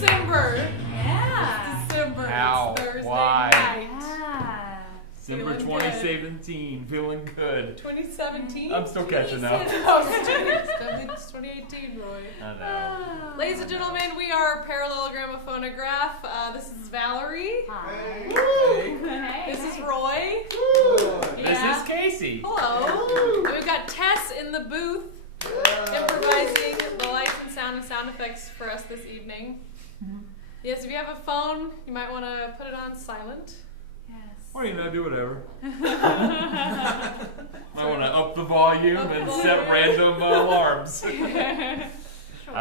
December. Yeah. It's December. Ow, It's Thursday why? night. Yeah. December Feeling 2017, feeling good. 2017? I'm still catching up. Oh, it's 2018, Roy. I know. Ladies and gentlemen, we are Parallelogramophonograph. This is Valerie. Hi. Hey. This is Roy. This is Casey. Hello. And we've got Tess in the booth improvising the lights and sound effects for us this evening. Yes, if you have a phone, you might want to put it on silent. Or, do whatever. Might want to up the volume and set random alarms. I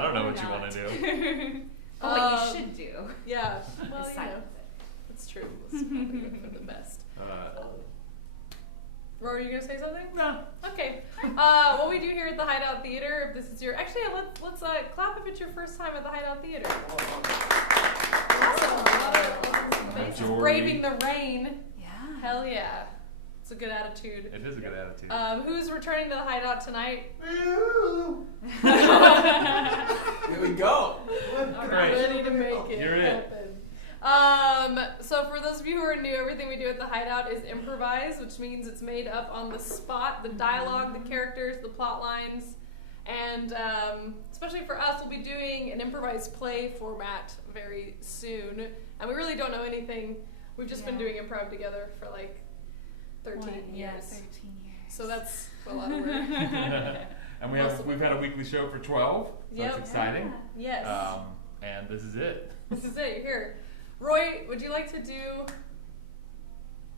don't know what you want to do. What you should do. Yeah. Well, Is silence that's true. It's probably for the best. Rory, are you gonna say something? No. Okay. What we do here at the Hideout Theater, if this is your let's clap if it's your first time at the Hideout Theater. Awesome. A lot of faces braving the rain. Yeah. Hell yeah. It's a good attitude. It is a good attitude. Who's returning to the Hideout tonight? Here we go. I'm Great. ready to make it You're it. happen. So for those of you who are new, everything we do at the Hideout is improvised, which means it's made up on the spot. The dialogue, the characters, the plot lines, and especially for us, we'll be doing an improvised play format very soon. And we really don't know anything. We've just been doing improv together for like 13 years. Yeah, 13 years. So that's a lot of work. And we've had a weekly show for 12, so Yep. that's exciting. Yes. And this is it. This is it. You're here. Roy, would you like to do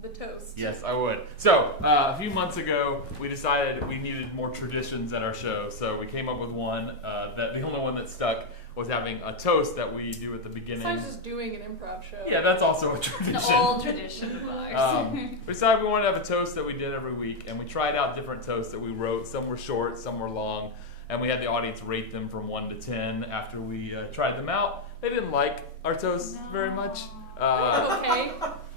the toast? Yes, I would. So, a few months ago, we decided we needed more traditions at our show, so we came up with one. That the only one that stuck was having a toast that we do at the beginning. Besides just doing an improv show. Yeah, that's also a tradition. The old tradition of ours. We decided we wanted to have a toast that we did every week, and we tried out different toasts that we wrote. Some were short, some were long, and we had the audience rate them from 1 to 10 after we tried them out. They didn't like our toasts very much. Okay.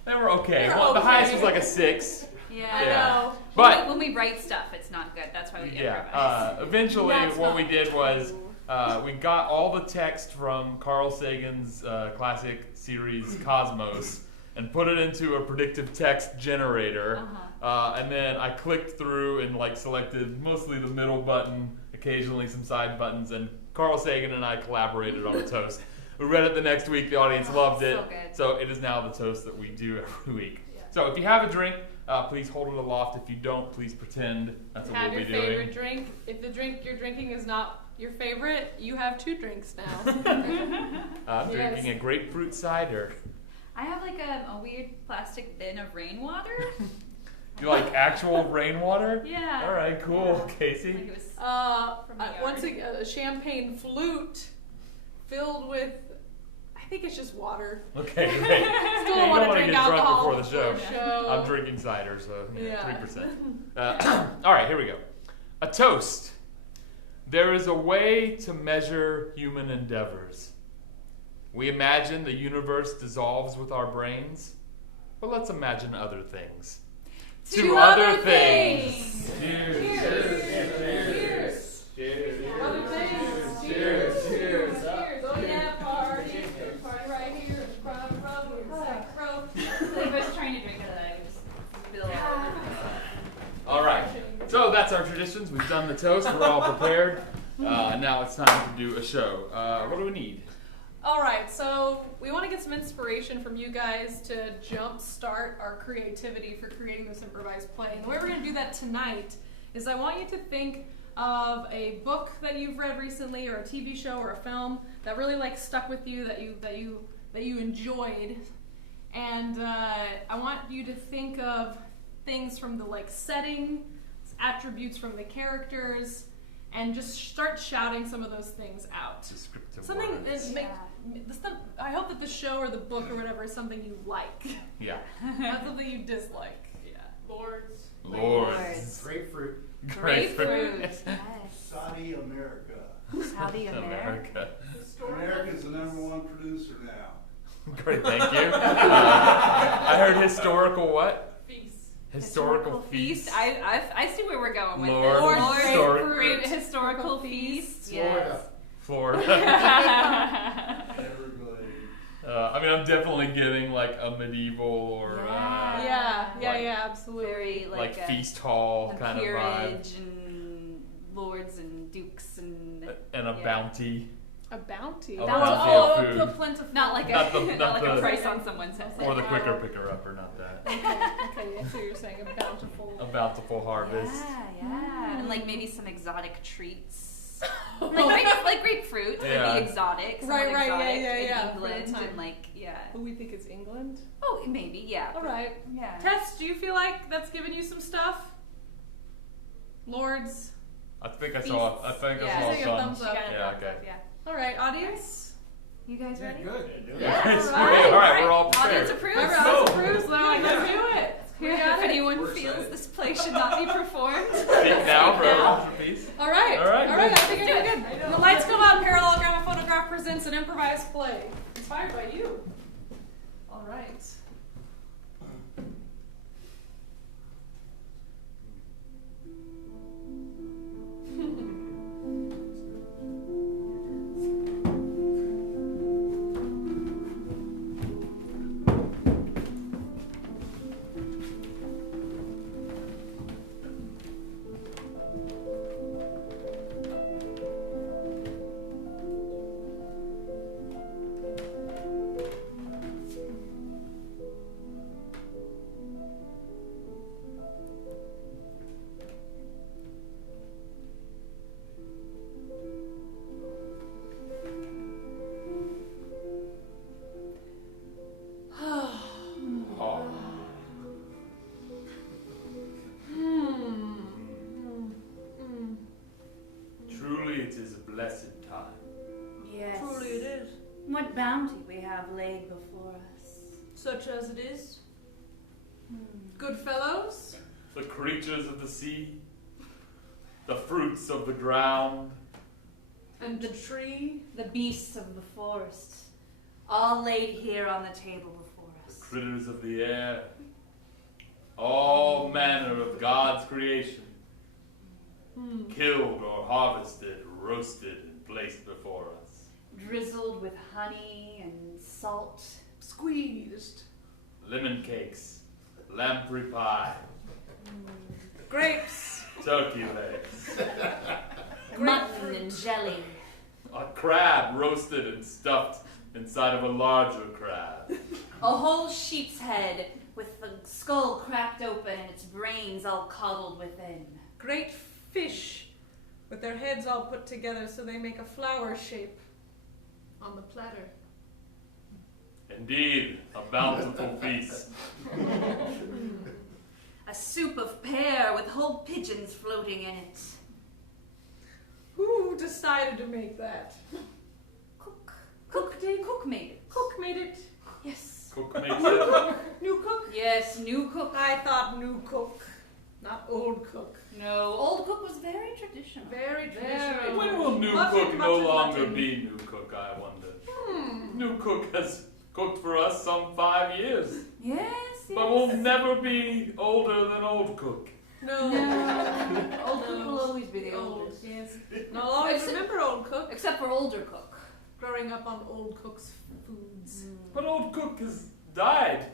They were okay. They're Well, the okay. highest was like a 6. Yeah. I know. But when we write stuff, it's not good. That's why we improvise. yeah, eventually That's what not we did true. was we got all the text from Carl Sagan's classic series Cosmos and put it into a predictive text generator. And then I clicked through and selected mostly the middle button, occasionally some side buttons, and Carl Sagan and I collaborated on a toast. We read it the next week. The audience loved it. So good. So it is now the toast that we do every week. Yeah. So if you have a drink, please hold it aloft. If you don't, please pretend that's what Have we'll your be doing. favorite drink. If the drink you're drinking is not your favorite, you have 2 drinks now. I'm Yes. drinking a grapefruit cider. I have a weird plastic bin of rainwater. You like actual rainwater? Yeah. All right, cool, Yeah. Casey. Like it was from the yard. Once again, a champagne flute filled with, I think it's just water. Okay, great. Still Yeah, don't you want to wanna drink get drunk alcohol before the show. show. I'm drinking cider, so Yeah. 3%. All right, here we go. A toast. There is a way to measure human endeavors. We imagine the universe dissolves with our brains, but let's imagine other things. To other things. Cheers. Cheers. Cheers. Other things. Cheers. Cheers. Cheers. Oh yeah, party. Party right here in the front row. Second row. I was trying to drink it, I would just spill all over myself. All right. So that's our traditions. We've done the toast. We're all prepared. Now it's time to do a show. What do we need? All right, so we want to get some inspiration from you guys to jumpstart our creativity for creating this improvised play. And the way we're going to do that tonight is I want you to think of a book that you've read recently, or a TV show, or a film that really stuck with you, that you enjoyed, and I want you to think of things from the setting, attributes from the characters, and just start shouting some of those things out. Descriptive Something words. is I hope that the show or the book or whatever is something you like, Yeah. not something you dislike. Yeah. Lords. Lords. Grapefruit. Grapefruit. Yes. Yes. Saudi America. Saudi America. America's the #1 producer now. Great, thank you. I heard historical what? Feast. Historical feast. I see where we're going with Lord this. Lord historic- Great historical feast. Florida. Yes. Florida. Everybody. I mean, I'm definitely getting like a medieval or Yeah, absolutely. Very like a feast hall kind of vibe, peerage and lords and dukes and and a bounty. A bounty. A bounty of food. a plentiful. not like Not a the- not like not a the- price on someone's head. Or the quicker picker upper, not that. Okay, yeah, so you're saying a bountiful. A bountiful harvest. Yeah, and like maybe some exotic treats. like grapefruit would Yeah. be exotic. Somewhat Right, exotic yeah. in England Time. and like Who we think is England? Oh, maybe, yeah. All right. Yeah. Tess, do you feel like that's giving you some stuff? Lords. I think I saw. I think Yeah. I Take a saw thumbs some. up. Yeah. Okay. Yeah. All right, audience. You guys Yeah, ready? good. Yes. all right, All right. We're all prepared. Audience approves. All right, approves. Let's do it. We If got it. anyone We're feels excited. this play should not be performed. Speak now for everyone's piece. All right. All right, I good. think you're doing good. The lights come out. Parallelogramophonograph presents an improvised play inspired by you. All right. Oh. Truly, it is a blessed time. Yes. Truly it is. What bounty we have laid before us. Such as it is. Good fellows. The creatures of the sea, the fruits of the ground, And the tree. The beasts of the forest, all laid here on the table before the us. critters of the air, all manner of God's creation, killed or harvested, roasted, and placed before us. Drizzled with honey and salt. Squeezed. Lemon cakes, lamprey pie, Grapes. turkey legs, Mutton and jelly. a crab roasted and stuffed inside of a larger crab. A whole sheep's head with the skull cracked open and its brains all coddled within. Great fish with their heads all put together so they make a flower shape on the platter. Indeed, a bountiful feast. A soup of pear with whole pigeons floating in it. Who decided to make that? Cook. Cook did. Cook made it. Cook made it. Yes. Cook makes it. New cook? Yes, new cook. I thought new cook, not old cook. No, old cook was very traditional. Very traditional. When will New Mutton, Cook no mutton, longer mutton. be New Cook, I wonder? New Cook has cooked for us some 5 years, Yes, yes. but will never be older than Old Cook. No. No. Old cook will always be the Old, oldest. yes. No, I'll always remember old cook. Except for older cook. Growing up on old cook's foods. But Old Cook has died.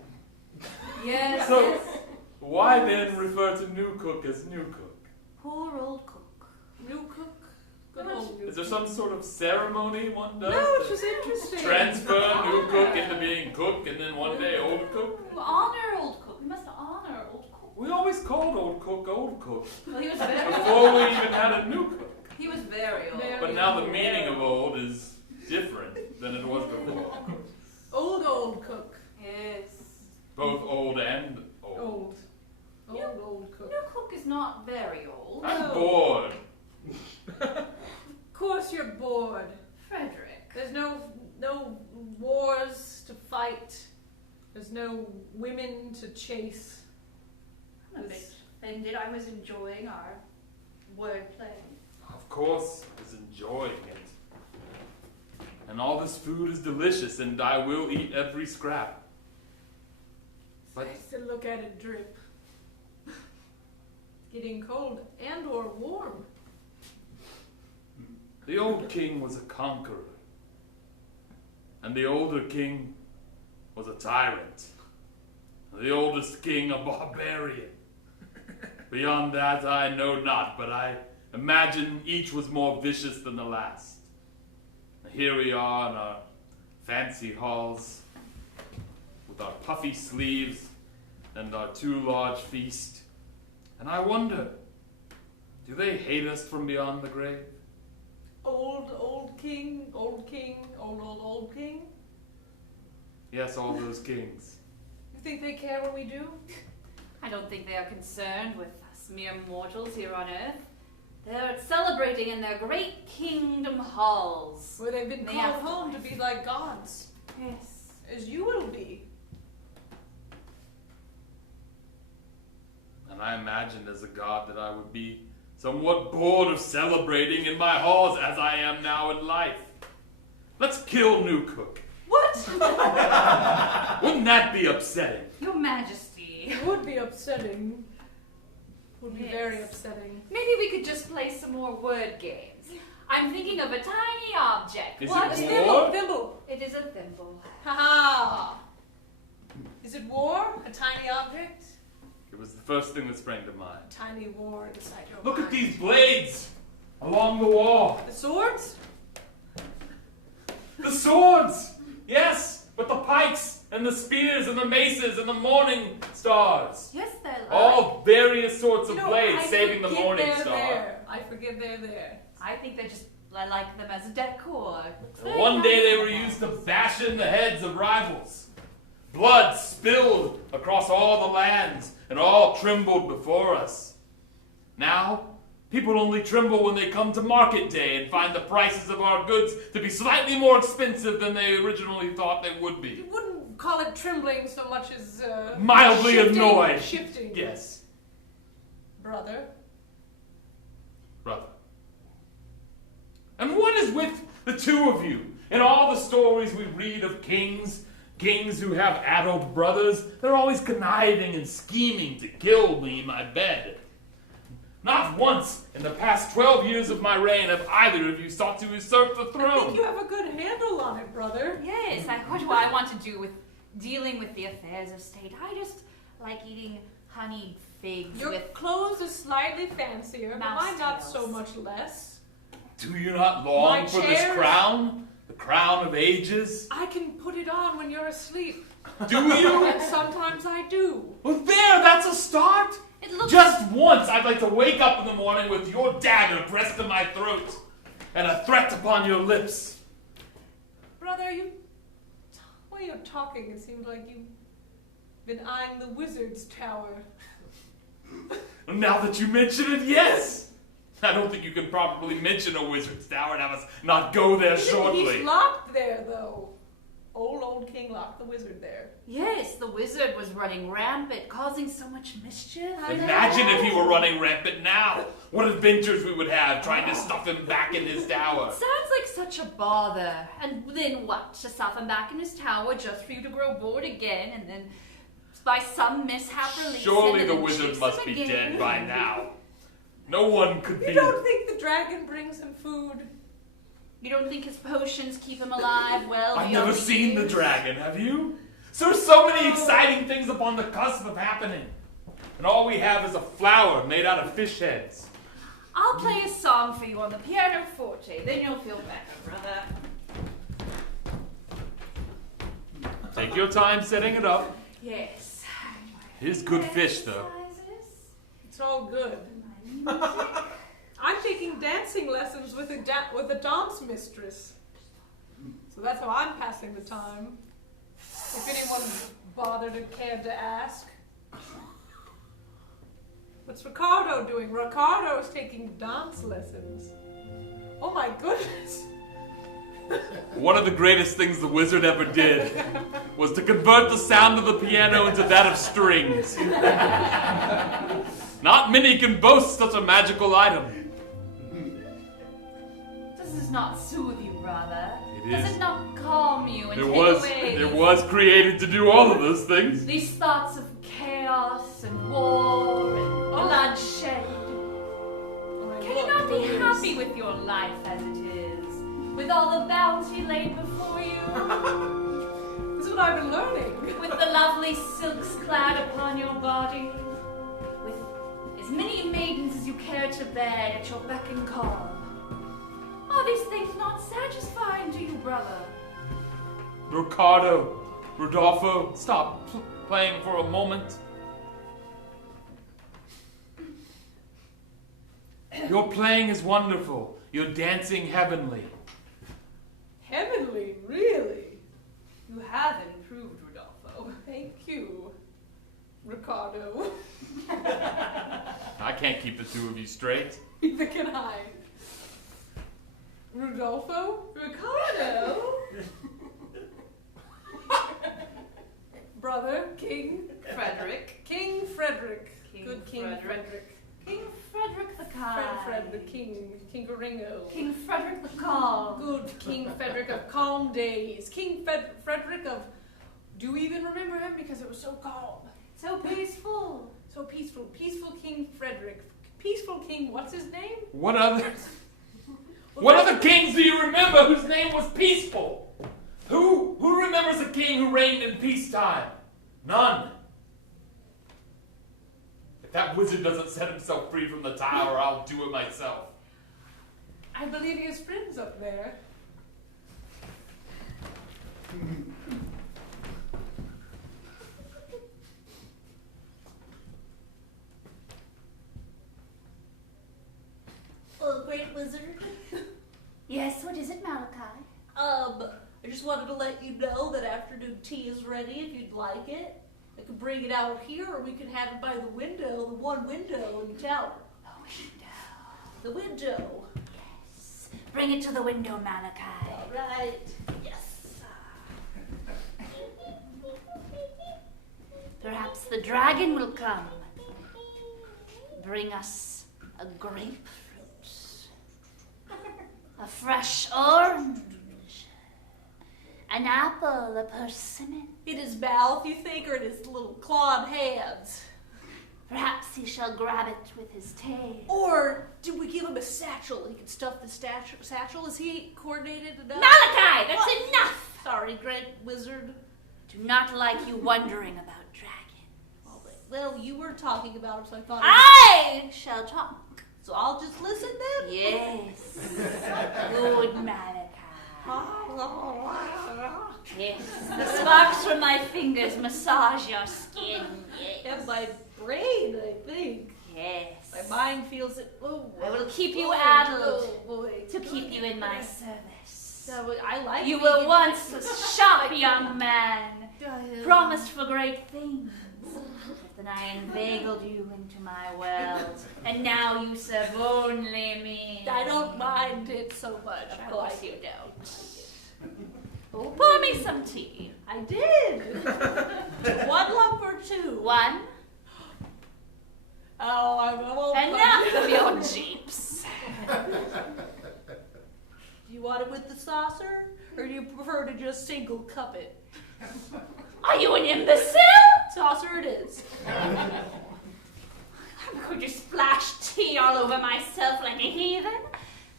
Yes, So- yes. Why then refer to New Cook as New Cook? Poor old cook. New cook. Good old new Is there cook. some sort of ceremony one does No, it's to just interesting. transfer New Cook into being Cook and then one day Old Cook? Honor old cook. We must honor old cook. We always called Old Cook, Well, he was very before we even had a New Cook. He was very old. Very But now the meaning of old is different than it was before. Old cook. Yes. Both old and old. Old. Old cook. New cook is not very old. I'm bored. Of course you're bored. Frederick. There's no wars to fight. There's no women to chase. I'm a bit offended. I was enjoying our wordplay. Of course, I was enjoying it. And all this food is delicious, and I will eat every scrap. But Nice to look at it drip. Getting cold and or warm. the old king was a conqueror, and the older king was a tyrant. The oldest king a barbarian. Beyond that I know not, but I imagine each was more vicious than the last. Here we are in our fancy halls, with our puffy sleeves and our too large feast. And I wonder, do they hate us from beyond the grave? Old king, old king. Yes, all those kings. You think they care what we do? I don't think they are concerned with us mere mortals here on Earth. They're celebrating in their great kingdom halls. Where they've been The called home to afterlife. be like gods, Yes. as you will be. And I imagined as a god that I would be somewhat bored of celebrating in my halls as I am now in life. Let's kill New Cook. What? Wouldn't that be upsetting? Your Majesty. It would be upsetting. Would be Yes. very upsetting. Maybe we could just play some more word games. I'm thinking of a tiny object. Is What it is war? Thimble. It is a thimble. Haha. Is it war? A tiny object? It was the first thing that sprang to mind. Tiny war inside your Look mind. at these blades along the wall. The swords? The swords! Yes, but the pikes and the spears and the maces and the morning stars. Yes, they're All various sorts of You know, blades I saving the forget morning they're star. there. I forget they're there. I think they're just, I like them as decor. Looks And very one day nice they on were the used to walls. bash in the heads of rivals. Blood spilled across all the lands, and all trembled before us. Now, people only tremble when they come to market day and find the prices of our goods to be slightly more expensive than they originally thought they would be. You wouldn't call it trembling so much as Mildly shifting, annoyed. Shifting. Yes, Brother. brother. And what is with the two of you? In all the stories we read of kings who have adult brothers, they're always conniving and scheming to kill me in my bed. Not once in the past 12 years of my reign have either of you sought to usurp the I think throne. you have a good handle on it, brother. Yes, what do I want to do with dealing with the affairs of state? I just like eating honeyed figs Your with... clothes are slightly fancier, but Mouse mine not tails. so much less. Do you not long My for this chairs- crown? The crown of ages? I can put it on when you're asleep. Do you? And sometimes I do. Well, there, that's a start. It looks... Just once, I'd like to wake up in the morning with your dagger pressed to my throat and a threat upon your lips. Brother, the way you're talking, it seems like you've been eyeing the wizard's tower. Now that you mention it, yes. I don't think you can properly mention a wizard's tower and have us not go there shortly. He's locked there, though. Old king locked the wizard there. Yes, the wizard was running rampant, causing so much mischief. Imagine if he were running rampant now. What adventures we would have trying to stuff him back in his tower. Sounds like such a bother. And then what? To stuff him back in his tower just for you to grow bored again and then by some mishap release him Surely and the then wizard chase must him be again. dead by now. No one could You be. don't think the dragon brings him food? You don't think his potions keep him alive well? I've beyond never seen the years? dragon, have you? So there's so many exciting things upon the cusp of happening. And all we have is a flower made out of fish heads. I'll play a song for you on the pianoforte, then you'll feel better, brother. Take your time setting it up. Yes. It is good fish, though. It's all good. I'm taking dancing lessons with a dance mistress. So that's how I'm passing the time. If anyone bothered and cared to ask. What's Ricardo doing? Ricardo's taking dance lessons. Oh my goodness. One of the greatest things the wizard ever did was to convert the sound of the piano into that of strings. Not many can boast such a magical item. Does not soothe you, brother? It Does is. it not calm you and It take away was created to do all of those things. these thoughts of chaos and war and bloodshed? Can you not be happy with your life as it is? With all the bounty laid before you? This is what I've been I'm learning. With the lovely silks clad upon your body, with as many maidens as you care to bear at your beck and call. Are these things not satisfying to you, brother? Ricardo, Rodolfo, stop playing for a moment. Your playing is wonderful. You're dancing heavenly. Heavenly, really? You have improved, Rodolfo. Thank you, Ricardo. I can't keep the two of you straight. Neither can I. Rodolfo? Ricardo? Brother, King Frederick. King Frederick. King Good King Frederick. Frederick. King Frederick the Kind. Fred the King. Kingaringo. King Frederick the Calm. Good King Frederick of calm days. King Frederick of... Do you even remember him? Because it was so calm. So peaceful. So peaceful. Peaceful King Frederick. Peaceful King, what's his name? What other kings do you remember whose name was peaceful? Who remembers a king who reigned in peacetime? None. If that wizard doesn't set himself free from the tower, I'll do it myself. I believe he has friends up there. Oh, great wizard. Yes, what is it, Malachi? I just wanted to let you know that afternoon tea is ready if you'd like it. I could bring it out here or we could have it by the window, the one window in the tower. The window. Yes. Bring it to the window, Malachi. All right. Yes. Perhaps the dragon will come. Bring us a grapefruit. A fresh orange. An apple, a persimmon. In his mouth, you think, or in his little clawed hands? Perhaps he shall grab it with his tail. Or do we give him a satchel? He can stuff the satchel. Is he coordinated enough? Malachi, that's enough! Sorry, great wizard. Do not like you wondering about dragons. Well, you were talking about him, so I thought... I shall talk. So I'll just listen then? Yes. Good Malachi. Yes. The sparks from my fingers massage your skin. Yes. And my brain, I think. Yes. My mind feels it. Oh, I will keep you boy, addled oh, boy. to keep you in my service. No, I like You being were in once my- a sharp young man, promised for great things. But then I inveigled you into my world, and now you serve only me. I don't mind it so much. Of I course like you it. don't. Oh, pour me some tea. I did. 1 lump or 2? One. Oh, I won't. Enough of your jeeps. Do you want it with the saucer, or do you prefer to just single cup it? Are you an imbecile? Saucer it is. I'm going to splash tea all over myself like a heathen.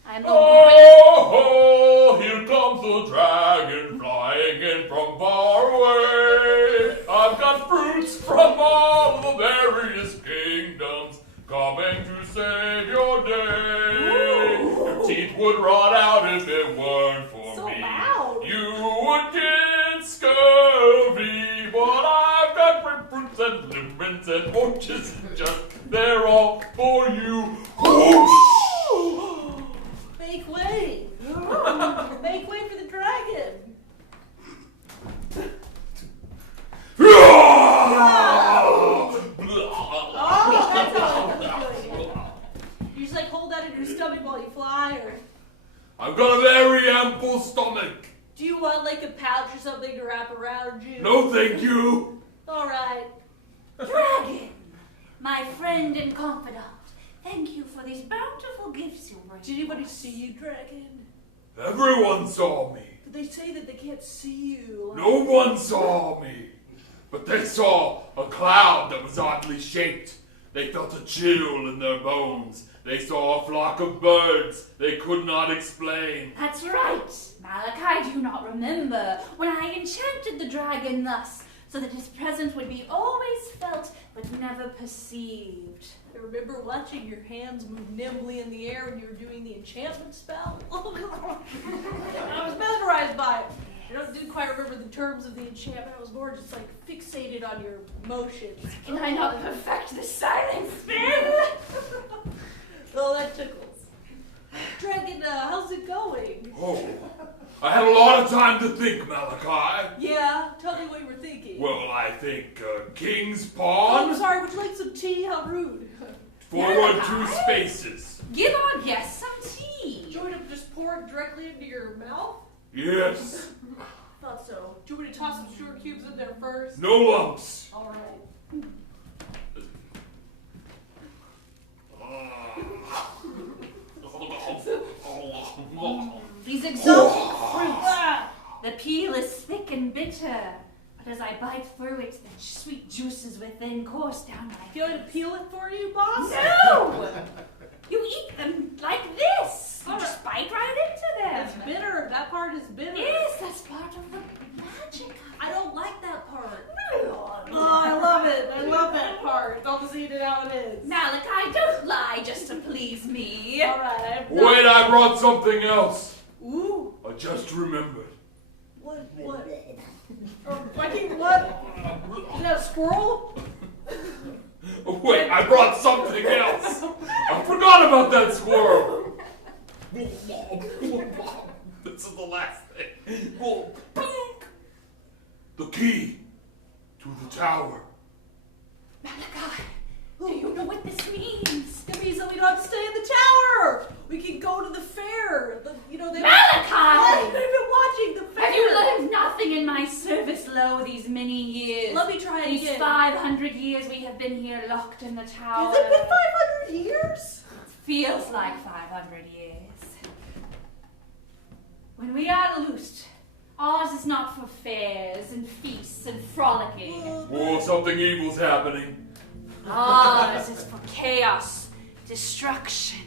I'm a Oh, here comes the dragon flying in from far away. I've got fruits from all the various kingdoms coming to save your day. Your teeth would rot out if it weren't for So me. loud. You would get scurvy, but I've got grapefruits and lemons and oranges and just they're all for you. Whoosh! Make way. Make way for the dragon. Oh, that's how I'm doing it. You just like hold that in your stomach while you fly, or I've got a very ample stomach. do you want like a pouch or something to wrap around you? No, thank you. All right. dragon, my friend and confidant. Thank you for these bountiful gifts you bring. Did anybody see you, dragon? Everyone saw me. But they say that they can't see you. No one saw me. But they saw a cloud that was oddly shaped. They felt a chill in their bones. They saw a flock of birds they could not explain. That's right. Malachi, do you not remember when I enchanted the dragon thus, so that his presence would be always felt but never perceived? I remember watching your hands move nimbly in the air when you were doing the enchantment spell. I was mesmerized by it. Didn't quite remember the terms of the enchantment. I was more just like fixated on your motions. Can I not perfect the silent spell? Oh, that tickles. Dragon, how's it going? Oh, I had a lot of time to think, Malachi. Yeah, tell me what you were thinking. Well, I think King's Oh, Pawn. I'm sorry, would you like some tea? How rude. Forward 2 spaces. Give our guests some tea. Do you want me to just pour it directly into your mouth? Yes. Thought so. Do you want me to toss some sugar cubes in there first? No lumps. All right. These exotic fruits. The peel is thick and bitter, but as I bite through it, the sweet juices within course down my Do you want me to peel it for you, boss? No! You eat them like this. You just bite right into It's them. bitter. That part is bitter. Yes, that's part of the magic. I don't like that part. Oh, Oh, I love it. I love that part. I'll just eat it how it is. Malachi, don't lie just to please me. All right. Wait, I brought something else. Ooh. I just remembered. What? Viking, what? Is that a squirrel? Wait, I brought something else. I forgot about that squirrel. This is the last thing. The key to the tower. Malachi, do you know what this means? It means that we don't have to stay in the tower. We can go to the fair. Malachi! I've been watching the fair. Have you learned nothing in my service low these many years? Let me try it These again. 500 years we have been here locked in the tower. Has it been 500 years? Feels like 500 years. When we are loosed, ours is not for fairs and feasts and frolicking. Oh, something evil's happening. Ours is for chaos, destruction.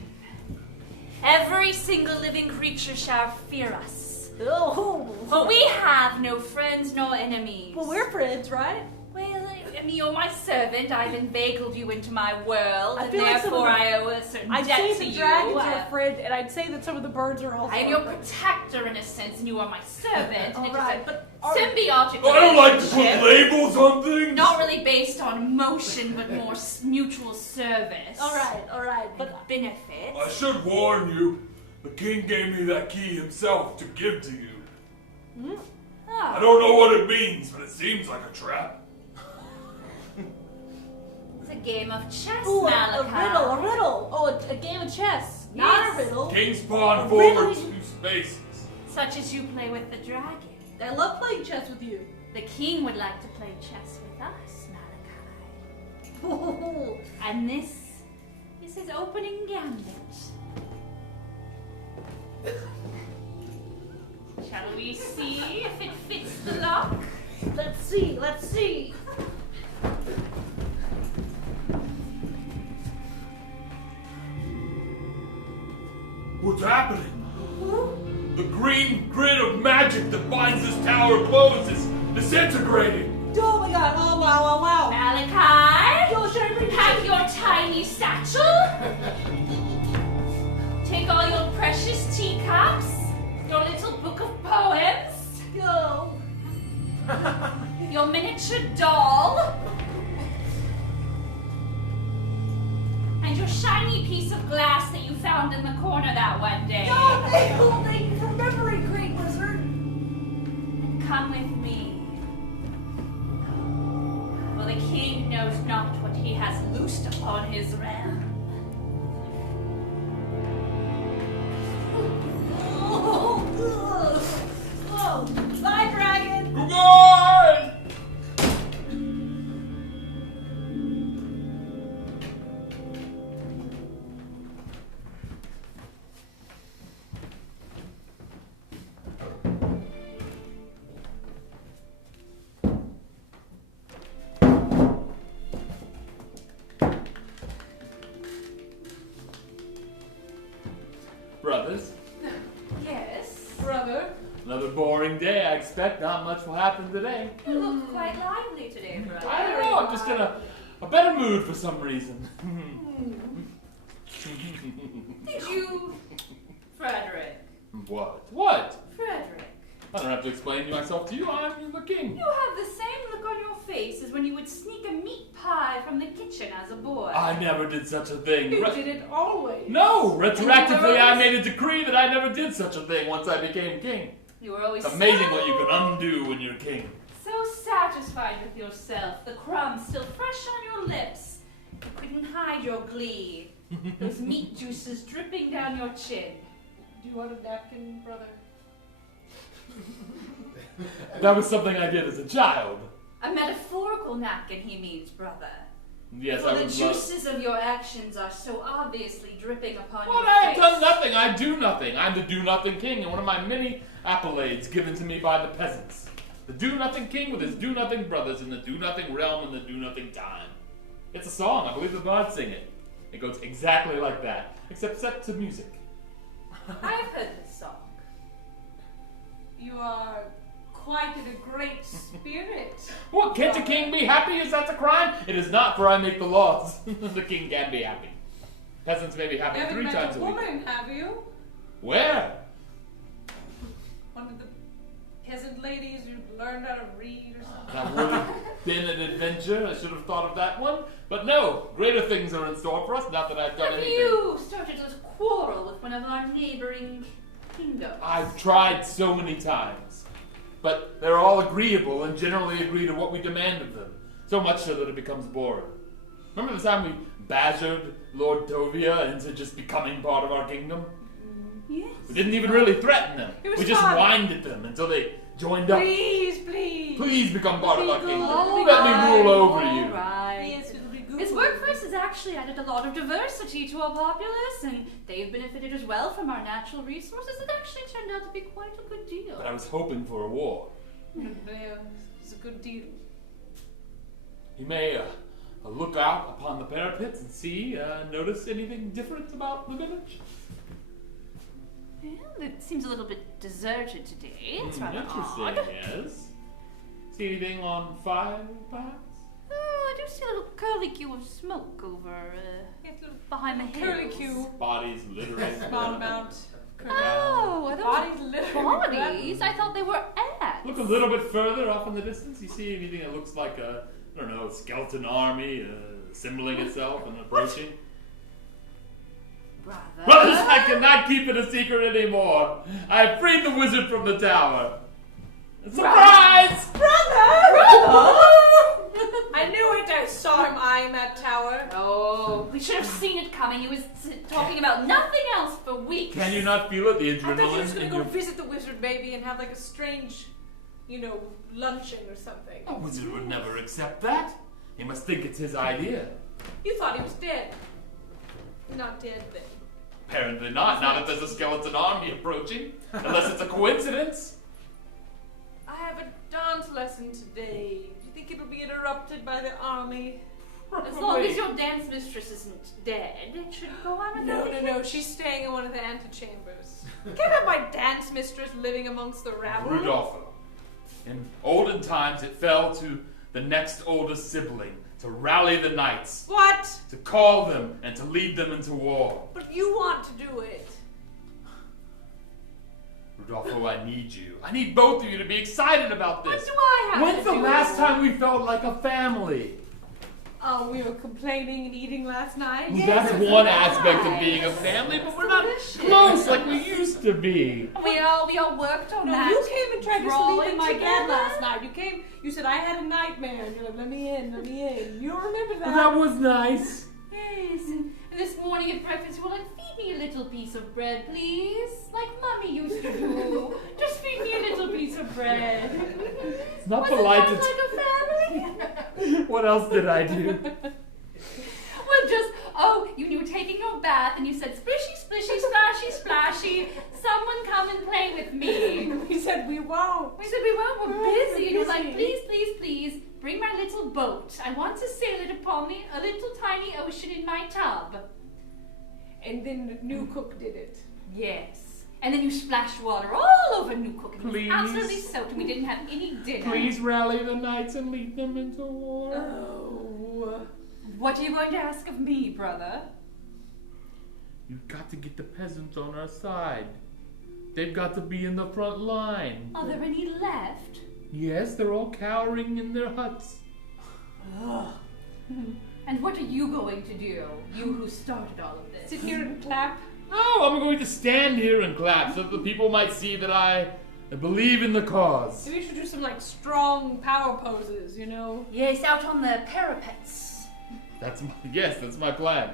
Every single living creature shall fear us. Oh. For we have no friends nor enemies. Well, we're friends, right? Well, I mean, you're my servant. I've inveigled you into my world, I and feel like some of therefore the- I owe a certain I'd debt say to the you. dragons are a friend, and I'd say that some of the birds are also. I am your protector in a sense, and you are my servant. And All it's right, a but symbiotic I don't like to put relationship, labels on things. not really based on emotion, but more mutual service. all right, but And benefits. I should warn you. The king gave me that key himself to give to you. I Oh, don't know what it means, but it seems like a trap. it's a game of chess, ooh, a Malachi. riddle. Oh, a game of chess, not Yes. a riddle. King's Pawn, Really? forward 2 spaces. Such as you play with the dragon. I love playing chess with you. The king would like to play chess with us, Malachi. And this is his opening gambit. Shall we see if it fits the lock? Let's see. What's happening? The green grid of magic that binds this tower closed is disintegrating. Oh my god! Wow! Malachi, Yo, should I bring have your tiny satchel. Take all your precious teacups, your little book of poems, Yo. your miniature doll, and your shiny piece of glass that you found in the corner that one day. Yo, thank you for remembering, Great Wizard. And come with me. For the king knows not what he has loosed upon his realm. Oh, bye, dragon. Goodbye! expect not much will happen today. You look quite lively today, brother. I don't know, I'm just in a better mood for some reason. Did you... Frederick. What? Frederick. I don't have to explain myself to you. I'm the king. You have the same look on your face as when you would sneak a meat pie from the kitchen as a boy. I never did such a thing. You did it always. No! Retroactively, I made a decree that I never did such a thing once I became king. You were always It's amazing so, what you can undo when you're king. so satisfied with yourself, the crumbs still fresh on your lips. You couldn't hide your glee. Those meat juices dripping down your chin. Do you want a napkin, brother? That was something I did as a child. A metaphorical napkin, he means, brother. Yes, For I the would juices of your actions are so obviously dripping upon Well, your I have face. done nothing. I do nothing. I'm the do-nothing king, and one of my many accolades given to me by the peasants. The do-nothing king with his do-nothing brothers in the do-nothing realm in the do-nothing time. It's a song. I believe the bards sing it. It goes exactly like that, except set to music. I've heard this song. You are quite in a great spirit. What, can't a king be happy? Is that a crime? It is not, for I make the laws. The king can be happy. Peasants may be You happy haven't 3 met times a a week. woman, have you? Where? One of the peasant ladies who learned how to read or something. That would have been an adventure. I should have thought of that one. But no, greater things are in store for us, not that I've done Have anything. you started a quarrel with one of our neighboring kingdoms? I've tried so many times. But they're all agreeable and generally agree to what we demand of them. So much so that it becomes boring. Remember the time we badgered Lord Tovia into just becoming part of our kingdom? Yes. We didn't even really threaten them. It was We just fun. whined at them until they joined up. Please, please. Please become part of our kingdom. All Let me right, rule over all you. right. Yes, it'll be good. His workforce has actually added a lot of diversity to our populace, and they've benefited as well from our natural resources. It actually turned out to be quite a good deal. But I was hoping for a war. It's a good deal. You may look out upon the parapets and see, notice anything different about the village? Well, it seems a little bit deserted today. It's rather Interesting, odd. yes. See anything on fire, perhaps? Oh, I do see a little curlicue of smoke over behind the hills. Curlicue. Bodies littering. Small amount. Oh, are those Bodies literally. bodies? I thought they were ants. Look a little bit further off in the distance. You see anything that looks like a, I don't know, skeleton army assembling itself and approaching? Brother. Brothers, I cannot keep it a secret anymore. I have freed the wizard from the tower. Surprise! I knew it. I saw him eyeing that tower. Oh, we should have seen it coming. He was talking about nothing else for weeks. Can you not feel it? The I thought he was adrenaline gonna in go your... visit the wizard maybe and have like a strange, luncheon or something. A wizard would never accept that. He must think it's his idea. You thought he was dead. Not dead then. Apparently not, now that there's a skeleton army approaching. Unless it's a coincidence. I have a dance lesson today. Do you think it'll be interrupted by the army? As long as your dance mistress isn't dead, it should go on without No. She's staying in one of the antechambers. Can't have my dance mistress living amongst the rabble. Rudolpho. In olden times, it fell to the next oldest sibling to rally the knights, What? to call them, and to lead them into war. But you want to do it. Rudolpho, I need you. I need both of you to be excited about What this. do I have When's to the do? last time we felt like a family? Oh, we were complaining and eating last night. That's one aspect of being a family, but we're not Delicious. close like we used to be. We all worked on No, that. you came and tried to sleep drawing in my bed together. last night. You said I had a nightmare, and you're like, let me in. You don't remember that? That was nice. Yes, and this morning at breakfast you were like, feed me a little piece of bread, please. Like Mummy used to do. Just feed me a little piece of bread. It's not Wasn't polite that to... like a family? What else did I do? Well, you were taking your bath and you said, splishy, splishy, splashy, splashy. Someone come and play with me. We said we won't. We said we won't, we're busy. And you were like, busy. please, please, please, bring my little boat. I want to sail it upon a little tiny ocean in my tub. And then the new cook did it. Yes. And then you splashed water all over New Cook. And he Please. was absolutely soaked, and we didn't have any dinner. Please rally the knights and lead them into war. Oh. What are you going to ask of me, brother? You've got to get the peasants on our side. They've got to be in the front line. Are there any left? Yes, they're all cowering in their huts. Ugh. And what are you going to do? You who started all of this. Sit here and clap. No, I'm going to stand here and clap so that the people might see that I believe in the cause. Maybe we should do some like strong power poses, you know? Yes, out on the parapets. That's my plan.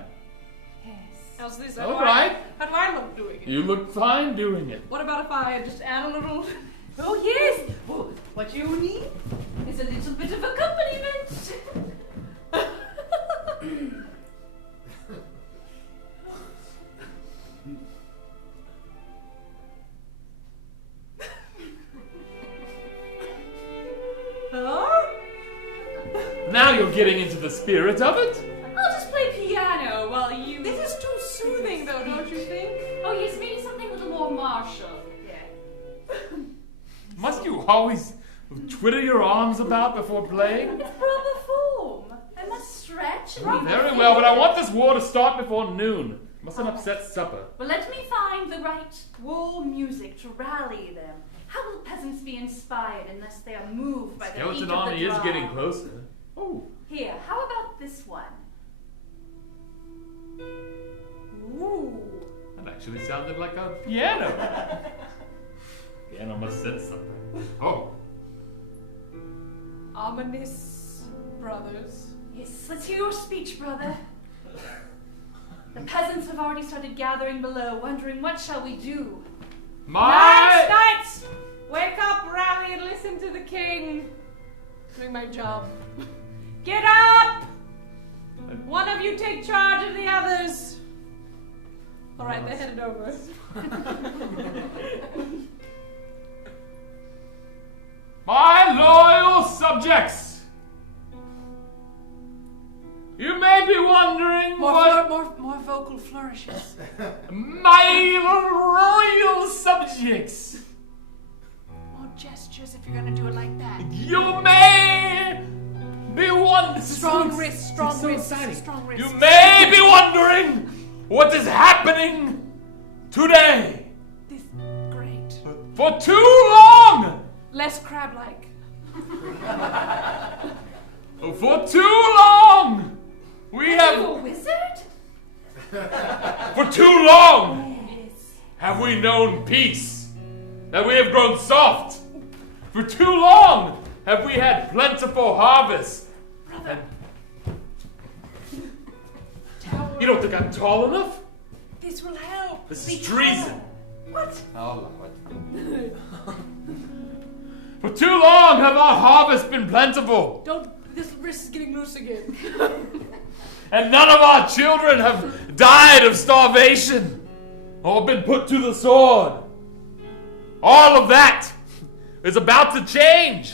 Yes. How's this? All right. How do I look doing it? You look fine doing it. What about if I just add a little? Oh, yes. Oh, what you need is a little bit of accompaniment. Huh? Now you're getting into the spirit of it. I'll just play piano while you... This is too soothing, though, don't you think? Oh, yes, maybe something with a more martial. Yeah. Must you always twiddle your arms about before playing? It's proper form. I must stretch and be Very well, but I want this war to start before noon. Mustn't upset supper. Well, let me find the right war music to rally them. How will peasants be inspired unless they are moved by the beat of Skeleton the army is drum? getting closer. Oh. Here, how about this one? Ooh. That actually sounded like a piano. Piano must sense something. Oh. Ominous brothers. Yes, let's hear your speech, brother. The peasants have already started gathering below, wondering what shall we do. My... Knights! Wake up, rally, and listen to the king. Doing my job. Get up! One of you take charge of the others. All right, they're headed over. My loyal subjects! You may be wondering what... More vocal flourishes. My royal subjects! More gestures if you're gonna do it like that. You may be wondering... Strong wrists, strong so wrists, exciting. strong wrists. You may be wondering what is happening today. This great. For too long! Less crab-like. For too long! We Are you have... a wizard? For too long have we known peace, that we have grown soft. For too long have we had plentiful harvest. Brother. And you don't think I'm tall enough? This will help. This Be is treason. taller. What? I'll allow it. For too long have our harvest been plentiful, Don't. This wrist is getting loose again. and none of our children have died of starvation or been put to the sword. All of that is about to change.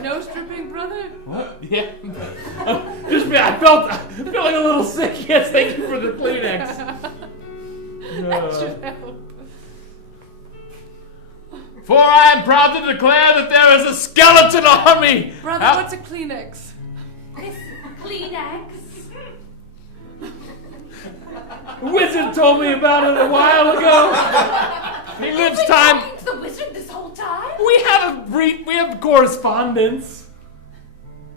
No stripping, brother? What? Yeah. Just me. I'm feeling a little sick. Yes, thank you for the Kleenex. That should help. For I am proud to declare that there is a skeleton army. Brother, out- what's a Kleenex? This Kleenex. Wizard told me about it a while ago. He lives You've been time. talking to the wizard this whole time? We have correspondence.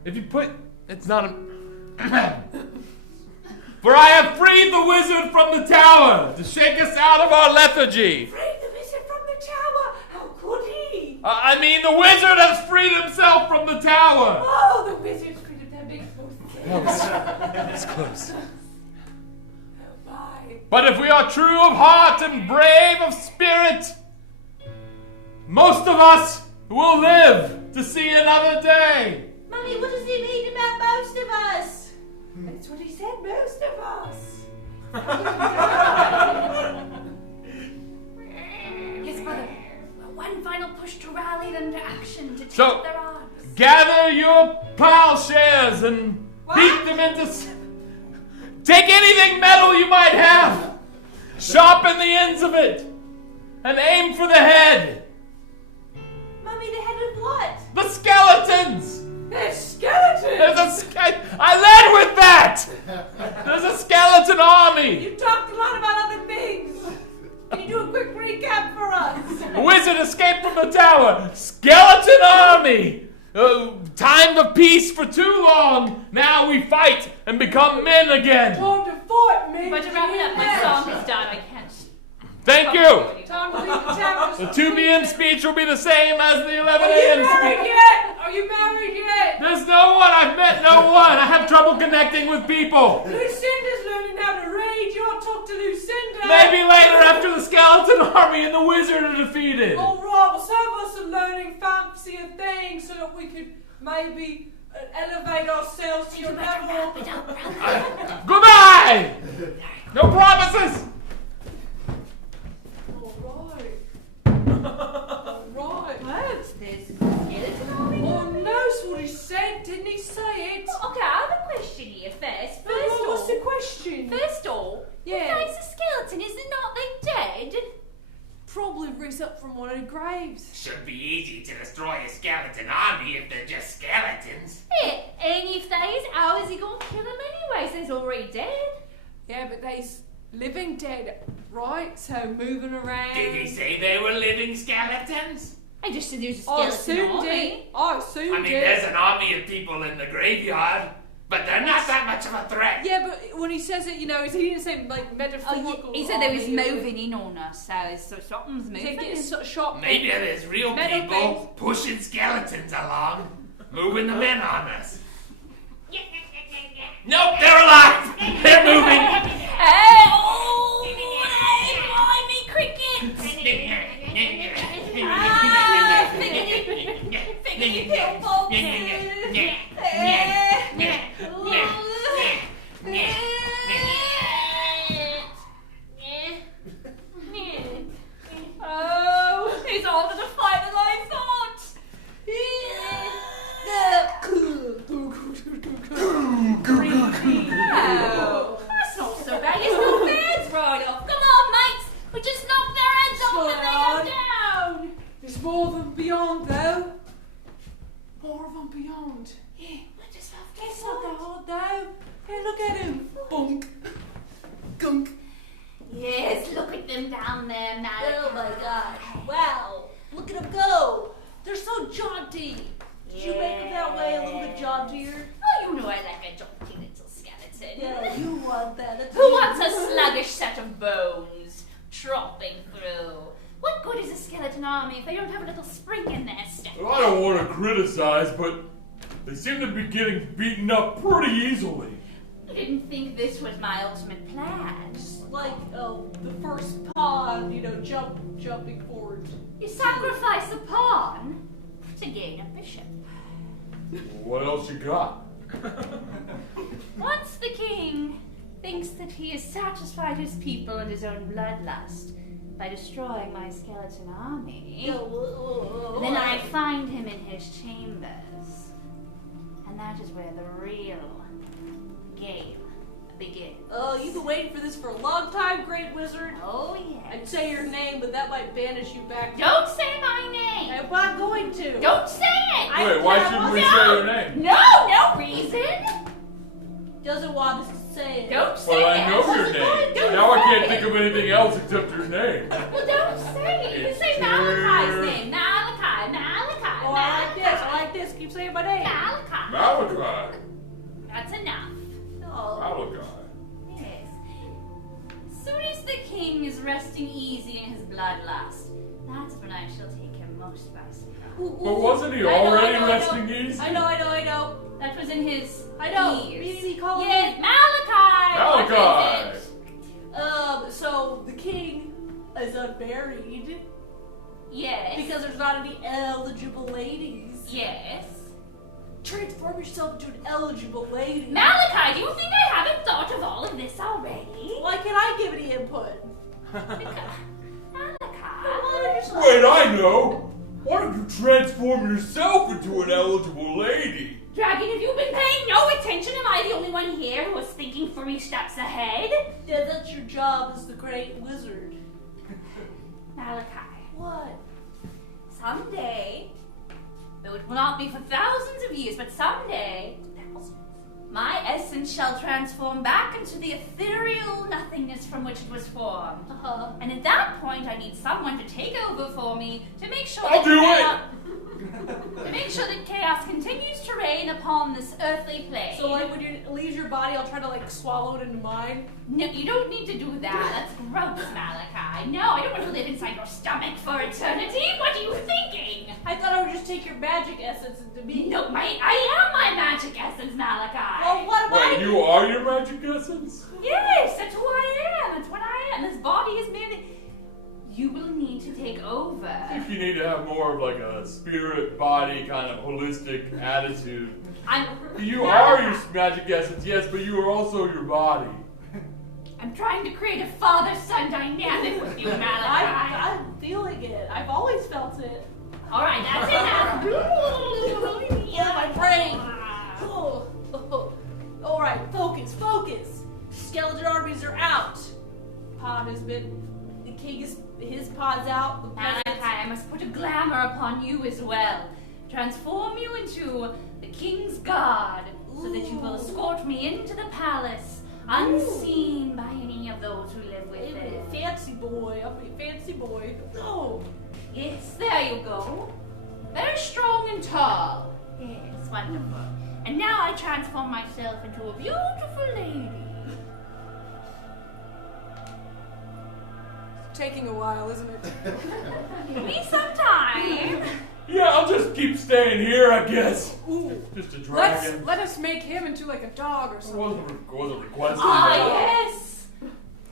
If you put, it's not a. For I have freed the wizard from the tower to shake us out of our lethargy. Freed the wizard from the tower. How could he? I mean, the wizard has freed himself from the tower. Oh, the wizard's freed of that big It's close. Bye. But if we are true of heart and brave of spirit, most of us will live to see another day. Mommy, what does he mean about most of us? That's what he said, most of us. Yes, brother. One final push to rally them to action, to take So, up their arms. Gather your plowshares and beat them into... Take anything metal you might have. Sharpen the ends of it! And aim for the head! Mummy, the head of what? The skeletons! There's skeletons! I led with that! There's a skeleton army! You talked a lot about other things. Can you do a quick recap for us? A wizard escaped from the tower! Skeleton army! Time of peace for too long! Now we fight and become men again! Time to fight, man. But to wrap it up, my song is done. I can't. Thank you! Time to leave the tower. The 2 p.m. speech will be the same as the 11 Are you a.m. married speech. yet? Are you married yet? There's no one! I've met no one! I have trouble connecting with people! Lucinda's learning how to read. You ought to talk to Lucinda. Maybe later after the skeleton army and the wizard are defeated! All right, well, some of us are learning fancier things so that we could maybe elevate ourselves to your level. Goodbye! No promises! Right. What's this? Skeleton army? Oh, knows what he said, didn't he say it? Okay, I have a question here first. What's the question? First all, Yeah. if there's a skeleton, is it not they dead? Probably risen up from one of the graves. Should be easy to destroy a skeleton army if they're just skeletons. Yeah, and if they is, how is he gonna kill them anyways? They's already dead. Yeah, but they's living dead, right? So moving around. Did he say they were living skeletons? I just said there's a I skeleton assumed army. it. I assumed I mean, it. there's an army of people in the graveyard, but they're not that much of a threat. Yeah, but when he says it, you know, he didn't say like Oh, metaphorical. yeah, he said they was army. moving in on us, so something's They moving. get shot. Maybe there's real Metal people pushing skeletons along, moving the men on us. Nope, they're alive! They're moving! Hey, oh, hey, blimey, crickets! Ah, figgity pill folks! Oh, he's harder to fight than I thought! Oh, that's not so bad. It's not bad right off. Come on, mates! We just knocked their heads off and they are down! There's more than beyond, though. More than beyond. Yeah, we just have to It's not that hard, though. Hey, look at him. Bunk. Gunk. Yes, look at them down there, man. Oh my gosh. Wow. Look at them go. They're so jaunty. Did you make them that way a little bit jauntier? Oh, you know I like a jaunty little skeleton. Yeah, you want that. It's Who wants a sluggish set of bones tromping through? What good is a skeleton army if they don't have a little spring in their step? Well, I don't want to criticize, but they seem to be getting beaten up pretty easily. I didn't think this was my ultimate plan. like the first pawn, you know, jumping forward. You sacrifice a pawn to gain a bishop. What else you got? Once the king thinks that he has satisfied his people and his own bloodlust by destroying my skeleton army, then I find him in his chambers. And that is where the real game begins. Oh, you've been waiting for this for a long time, Great Wizard. Oh, yes. I'd say your name, but that might banish you back. Don't say my name! I'm not going to. Don't say it! Wait, why shouldn't we say your name? No reason! Doesn't want us to say it. Don't say Well, it! I know your name. Don't Now I say can't it. think of anything else except your name. Well, don't say it. You It's say Malachi's name. Malachi. Oh, I like this. I like this. Keep saying my name. Malachi. Malachi. That's enough. Oh. Malachi. Yes. As soon as the king is resting easy in his bloodlust, that's when I shall take him most by surprise. But wasn't he I know, already I know, I resting know. easy? I know. That was in his I know. ears. He called Yes, me. Malachi. Malachi. What is it? So the king is unmarried Yes. because there's not any eligible ladies. Yes. Transform yourself into an eligible lady. Malachi, do you think I haven't thought of all of this already? Why can't I give any input? Malachi. Wait, I know. Why don't you transform yourself into an eligible lady? Dragon, have you been paying no attention? Am I the only one here who was thinking for 3 steps ahead. Yeah, that's your job as the great wizard. Malachi, What? someday, though it will not be for thousands of years, but someday, my essence shall transform back into the ethereal nothingness from which it was formed. Uh-huh. And at that point, I need someone to take over for me to make sure I'll do to make sure that chaos continues to reign upon this earthly plane. So like when you leave your body, I'll try to like swallow it into mine. No, you don't need to do that. That's gross, Malachi. No, I don't want to live inside your stomach for eternity. What are you thinking? I thought I would just take your magic essence into me. No, I am my magic essence, Malachi. Well, what am I? Wait, you are your magic essence? Yes, that's who I am. That's what I am. This body is merely... You will need to take over. I think you need to have more of like a spirit, body kind of holistic attitude. You are your magic essence, yes, but you are also your body. I'm trying to create a father-son dynamic with you, Malachi. I'm feeling it. I've always felt it. All right, that's it now. Yeah, my brain. Oh, oh. All right, focus, focus. Skeleton armies are out. Pod has been. The king is. His pod's out. The Malachi, president's- I must put a glamour upon you as well. Transform you into the king's guard, so that you will escort me into the palace, unseen by any of those who live with it. Fancy boy. I'll be a fancy boy. Oh. Yes, there you go. Very strong and tall. Yes, wonderful. And now I transform myself into a beautiful lady. Taking a while, isn't it? Give me some time. Yeah, I'll just keep staying here, I guess. Ooh. Just a dragon. Let us make him into like a dog or It something. wasn't requested. Ah, yes.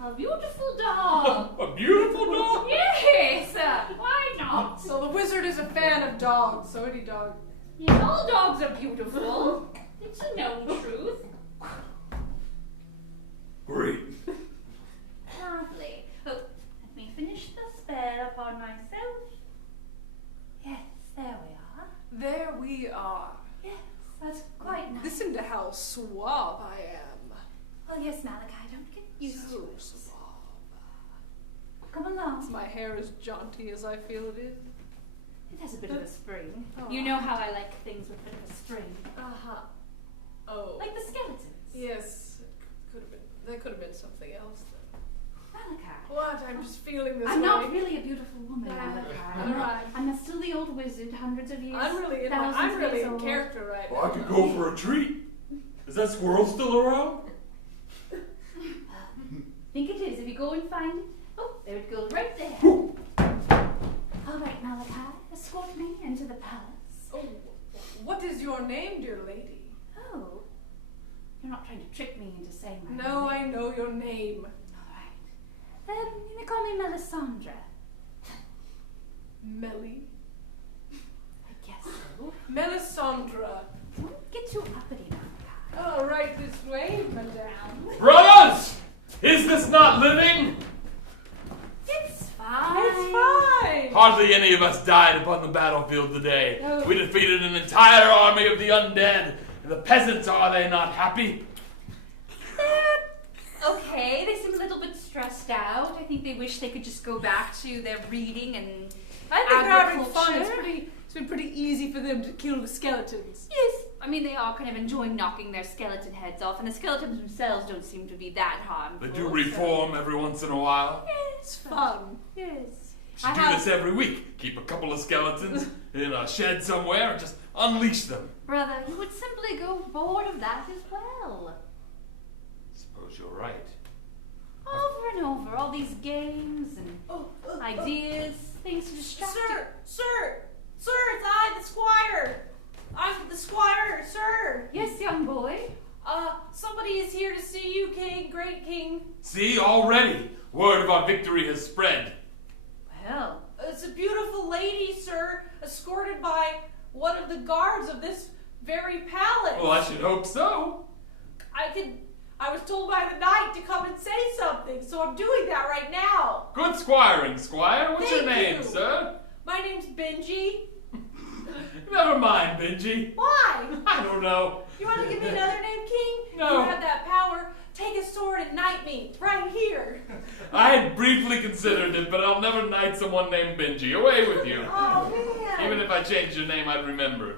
A beautiful dog. A beautiful dog? Yes. Why not? So the wizard is a fan of dogs, so any dog. Yes, all dogs are beautiful. It's a known truth. Great. Lovely. Oh, let me finish the spell upon myself. Yes, there we are. There we are. Yes, that's quite nice. Listen to how suave I am. Well, yes, Malachi, don't get used to So it. suave. Come along. My hair as jaunty as I feel it is. It has a bit of a spring. Oh. You know how I like things with a bit of a spring. Uh-huh. Oh. Like the skeletons. Yes. Could have been. That could have been something else. Malachi. What? I'm just feeling this I'm way. not really a beautiful woman, Malachi. Alright. I'm still the old wizard, hundreds of years. I'm really in, thousands I'm of really years in old. character right Well, now. I could go for a treat. Is that squirrel still around? I think it is. If you go and find it. Oh, there it goes, right there. All right, Malachi, escort me into the palace. Oh, what is your name, dear lady? Oh, you're not trying to trick me into saying my No, name. I know your name. All right. You may call me Melisandre. Melly. I guess so. Melisandre. Don't get too uppity, Malachi. All right, this way, madame. Brothers! Is this not living? It's fine. It's fine. Hardly any of us died upon the battlefield today. No. We defeated an entire army of the undead. And the peasants, are they not happy? They're okay. They seem a little bit stressed out. I think they wish they could just go back to their reading and I think they're having agriculture. fun. It's been pretty easy for them to kill the skeletons. Yes, I mean they are kind of enjoying knocking their skeleton heads off, and the skeletons themselves don't seem to be that harmful. They do reform every once in a while. It's fun. Yes. Should do this every week. Keep a couple of skeletons in a shed somewhere and just unleash them. Brother, you would simply go bored of that as well. Suppose you're right. Over and over, all these games and ideas, things to distract you. Sir, it's I, the squire. I'm the squire, sir. Yes, young boy. Somebody is here to see you, king, great king. See, already, word of our victory has spread. Well, It's a beautiful lady, sir, escorted by one of the guards of this very palace. Well, I should hope so. I was told by the knight to come and say something, so I'm doing that right now. Good squiring, squire. What's your Thank name, you. sir? My name's Benji. Never mind, Benji. Why? Why? I don't know. You want to give me another name, King? No. You have that power. Take a sword and knight me right here. I had briefly considered it, but I'll never knight someone named Benji. Away with you. Oh, man. Even if I changed your name, I'd remember.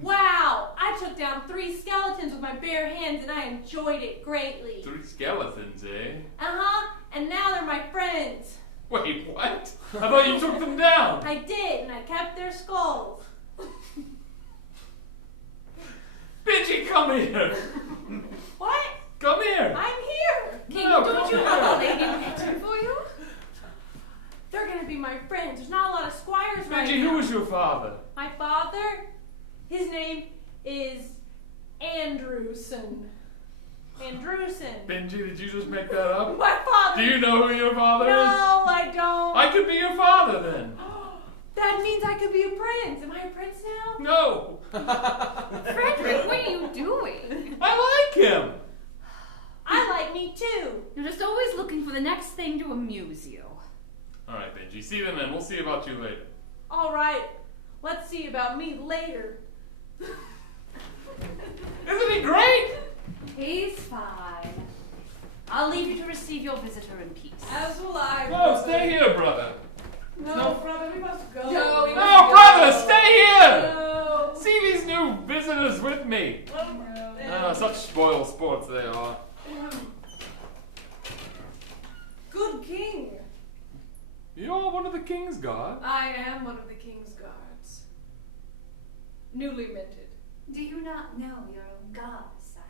Wow, I took down 3 skeletons with my bare hands and I enjoyed it greatly. 3 skeletons, eh? Uh-huh, and now they're my friends. Wait, what? I thought you took them down. I did, and I kept their skulls. Benji, come here. What? Come here. I'm here. King, No, don't come you here. have a lady waiting for you? They're gonna be my friends. There's not a lot of squires right Benji, now. who was your father? My father? His name is Andrewson. Andrewson. Benji, did you just make that up? My father. Do you know who your father is? No, I don't. I could be your father then. That means I could be a prince. Am I a prince now? No. Frederick, what are you doing? I like him. I like me too. You're just always looking for the next thing to amuse you. All right, Benji. See them then. We'll see about you later. All right. Let's see about me later. Isn't he great? He's fine. I'll leave you to receive your visitor in peace. As will I. No, stay here, brother. No, brother, we must go. No, we No, brother, stay here. No. See these new visitors with me. No. Such spoil sports they are. Good king. You're one of the king's guard. I am one of the king's guards. Newly minted. Do you not know your own god, sire?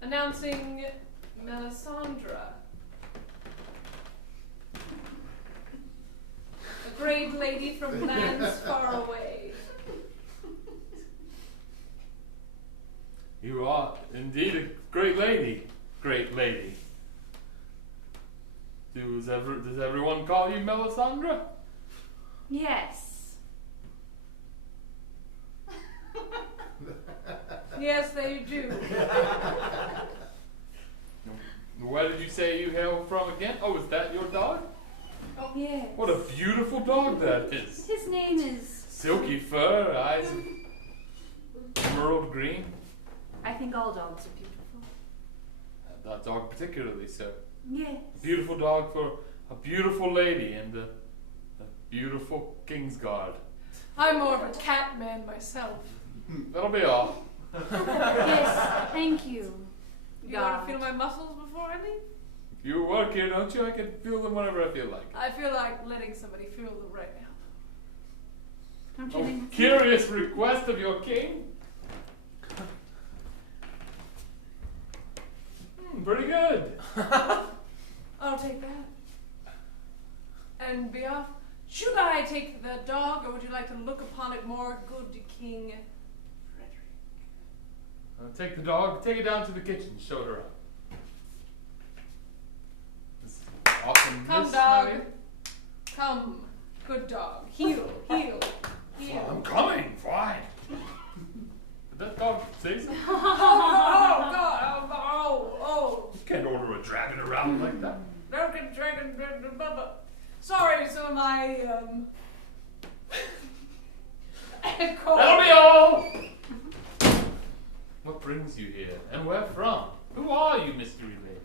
Announcing Melisandre. A great lady from lands far away. You are indeed a great lady. Great lady. Does everyone call you Melisandre? Yes. Yes, they do. Where did you say you hail from again? Oh, is that your dog? Oh, yes. What a beautiful dog that is. His name is... Silky fur, eyes of emerald green. I think all dogs are beautiful. That dog particularly so. Yes. Beautiful dog for a beautiful lady and a beautiful king's guard. I'm more of a cat man myself. That'll be all. Yes, thank you. You want to feel my muscles before I leave? You work here, don't you? I can feel them whenever I feel like it. I feel like letting somebody feel them right now. Don't you Oh, think? curious request of your king? Pretty good. I'll take that. And be off. Should I take the dog, or would you like to look upon it more, good King Frederick? Take the dog, take it down to the kitchen, show it around. This is awesome. Come, Miss dog. Maria. Come, good dog. Heel, heel, heel. I'm coming, fine. Did that dog say something? Oh, God. Oh. You can't order a dragon around like that. Dragon, Bubba. Sorry, some of my, echo. That'll be all! What brings you here, and where from? Who are you, mystery lady?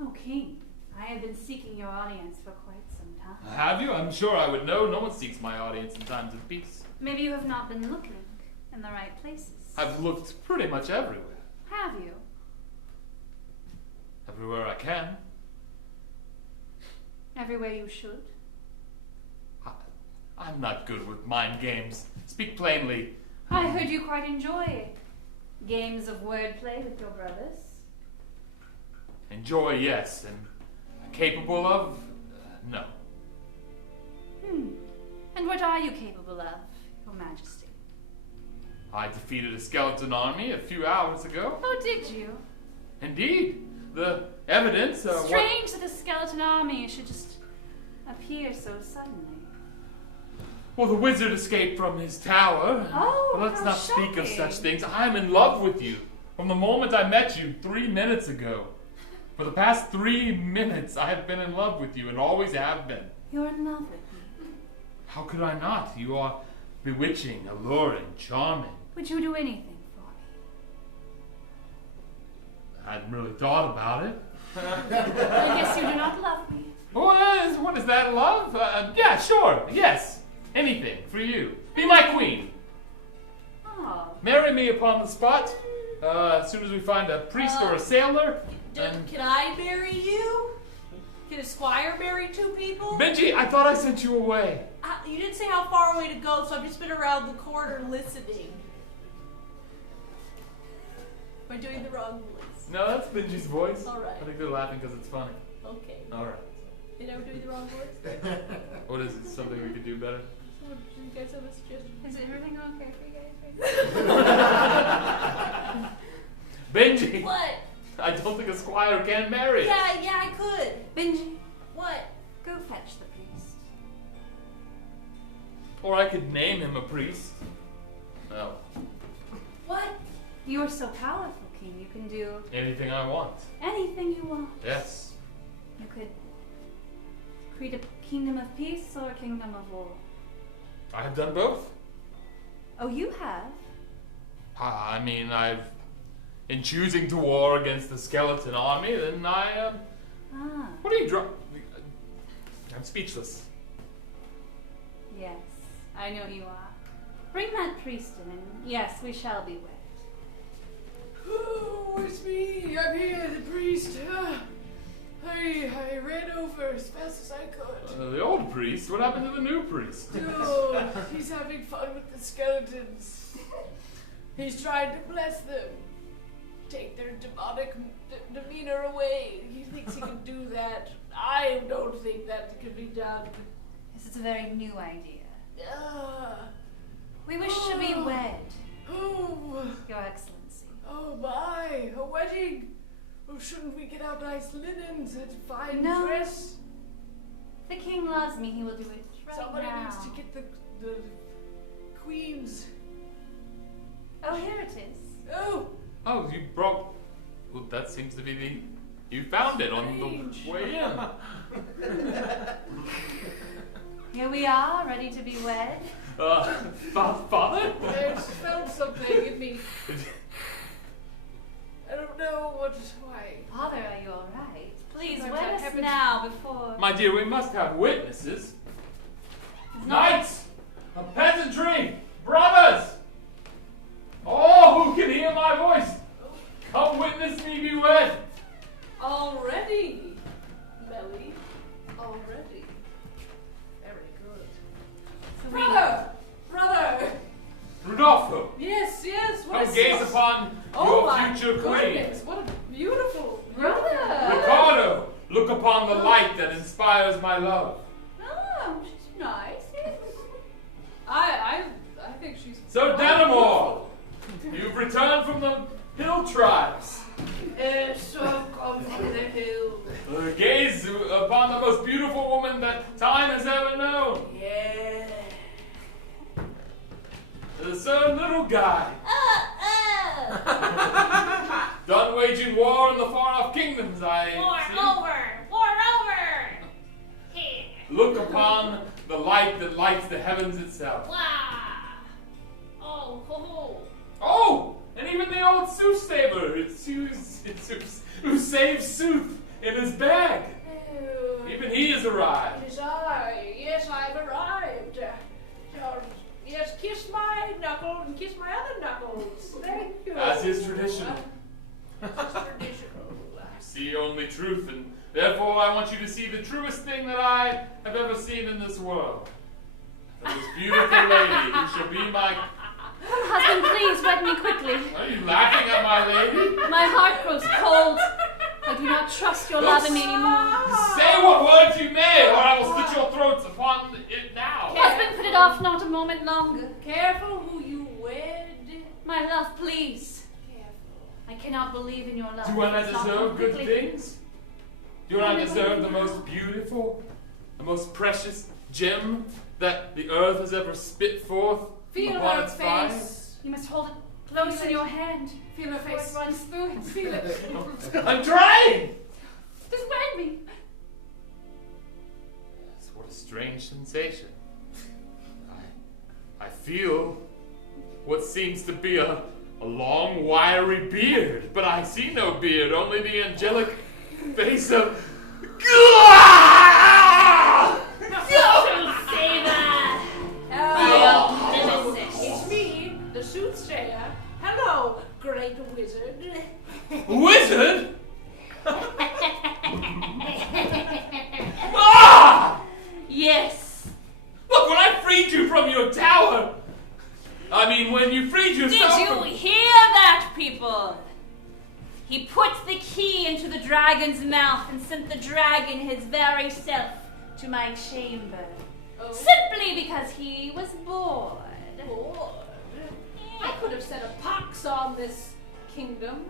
Oh, King, I have been seeking your audience for quite some time. Have you? I'm sure I would know. No one seeks my audience in times of peace. Maybe you have not been looking in the right places. I've looked pretty much everywhere. Have you? Everywhere I can. Everywhere you should? I'm not good with mind games. Speak plainly. I heard you quite enjoy games of wordplay with your brothers. Enjoy, yes, and capable of? No. And what are you capable of, Your Majesty? I defeated a skeleton army a few hours ago. Oh, did you? Indeed. The evidence, Strange that a skeleton army should just appear so suddenly. Well, the wizard escaped from his tower. Oh, But let's how not speak of shocking. such things. I'm in love with you. From the moment I met you 3 minutes ago. For the past 3 minutes, I have been in love with you and always have been. You're in love with me. How could I not? You are bewitching, alluring, charming. Would you do anything for me? I hadn't really thought about it. I guess you do not love me. What is that, love? Yeah, sure, yes. Anything for you. Be my queen. Oh. Marry me upon the spot. As soon as we find a priest or a sailor. Can I marry you? Can a squire marry two people? Benji, I thought I sent you away. You didn't say how far away to go, so I've just been around the corner listening. Am I doing the wrong voice? No, that's Benji's voice. All right. I think they're laughing because it's funny. Okay. All right. Did I do the wrong voice? What is it? Something we could do better? Do you guys have a suggestion? Is everything okay for you guys? Benji! What? I don't think a squire can marry. Yeah, I could. Benji, What? go fetch the priest. Or I could name him a priest. No. What? You are so powerful, King. You can do Anything I want. anything you want. Yes. You could create a kingdom of peace or a kingdom of war. I have done both. Oh, you have? I mean, in choosing to war against the skeleton army, then Ah. what are you I'm speechless. Yes, I know you are. Bring that priest in, and yes, we shall be wed. Oh, it's me. I'm here, the priest. I ran over as fast as I could. The old priest? What happened to the new priest? Oh, he's having fun with the skeletons. He's trying to bless them. Take their demonic demeanor away. He thinks he can do that. I don't think that can be done. Yes, it's a very new idea. Ah. We wish to be wed, Oh, Your Excellency. oh my, a wedding. Oh, shouldn't we get out nice linens and fine No. dress? If the king loves me, he will do it right Somebody now. needs to get the queens. Oh, here it is. Oh, Oh, you brought... Well, that seems to be you found it on Strange. the way in. Here we are, ready to be wed. Father? I just found something in me. I don't know why. Father, are you all right? Please Sometimes wed I us haven't- now before. My dear, we must have witnesses. It's not- Knights! Peasantry! Brothers! All who can hear my voice! Come witness me be wed! Already, Melly. Already. Very good. Brother! Rodolfo, Yes, what come is gaze this? upon Oh your my future queen. goodness, what a beautiful Brother! Ricardo, look upon the light that inspires my love. Oh, she's nice. I think she's. So Danamore, you've returned from the hill tribes. So come from the hill. Gaze upon the most beautiful woman that time has ever known. Yeah. Sir Little Guy. Done waging war in the far-off kingdoms, I see. War over! Here. Look upon the light that lights the heavens itself. Wow. Oh, ho, ho. Oh, and even the old soothsayer, who saves Sooth in his bag. Even he has arrived. It is I. Yes, I've arrived. Yes, kiss my knuckle and kiss my other knuckles. Thank you. As is traditional. As is traditional. See only truth, and therefore I want you to see the truest thing that I have ever seen in this world. This beautiful lady who shall be my... Husband, please wed me quickly. Are you laughing at my lady? My heart grows cold. I do not trust your love in me anymore. Say what words you may, or I will slit your throats upon it now. Husband, put it off not a moment longer. Careful who you wed. My love, please. Careful. I cannot believe in your love. Do I not It's not deserve good completely- things? Do I not deserve the most beautiful, the most precious gem that the earth has ever spit forth Feel upon her its fire? face. You must hold it close in your hand. Feel her Before it face. runs through it. Feel it. I'm trying! Just wed me. What a strange sensation. I feel what seems to be a long, wiry beard, but I see no beard, only the angelic face of. It's me, the soothsayer. Hello, great wizard. Wizard? Ah! Yes. Look, when I freed you from your tower, I mean, when you freed yourself. Did you hear that, people? He put the key into the dragon's mouth and sent the dragon his very self to my chamber. Oh. Simply because he was bored. Lord. I could have set a pox on this kingdom.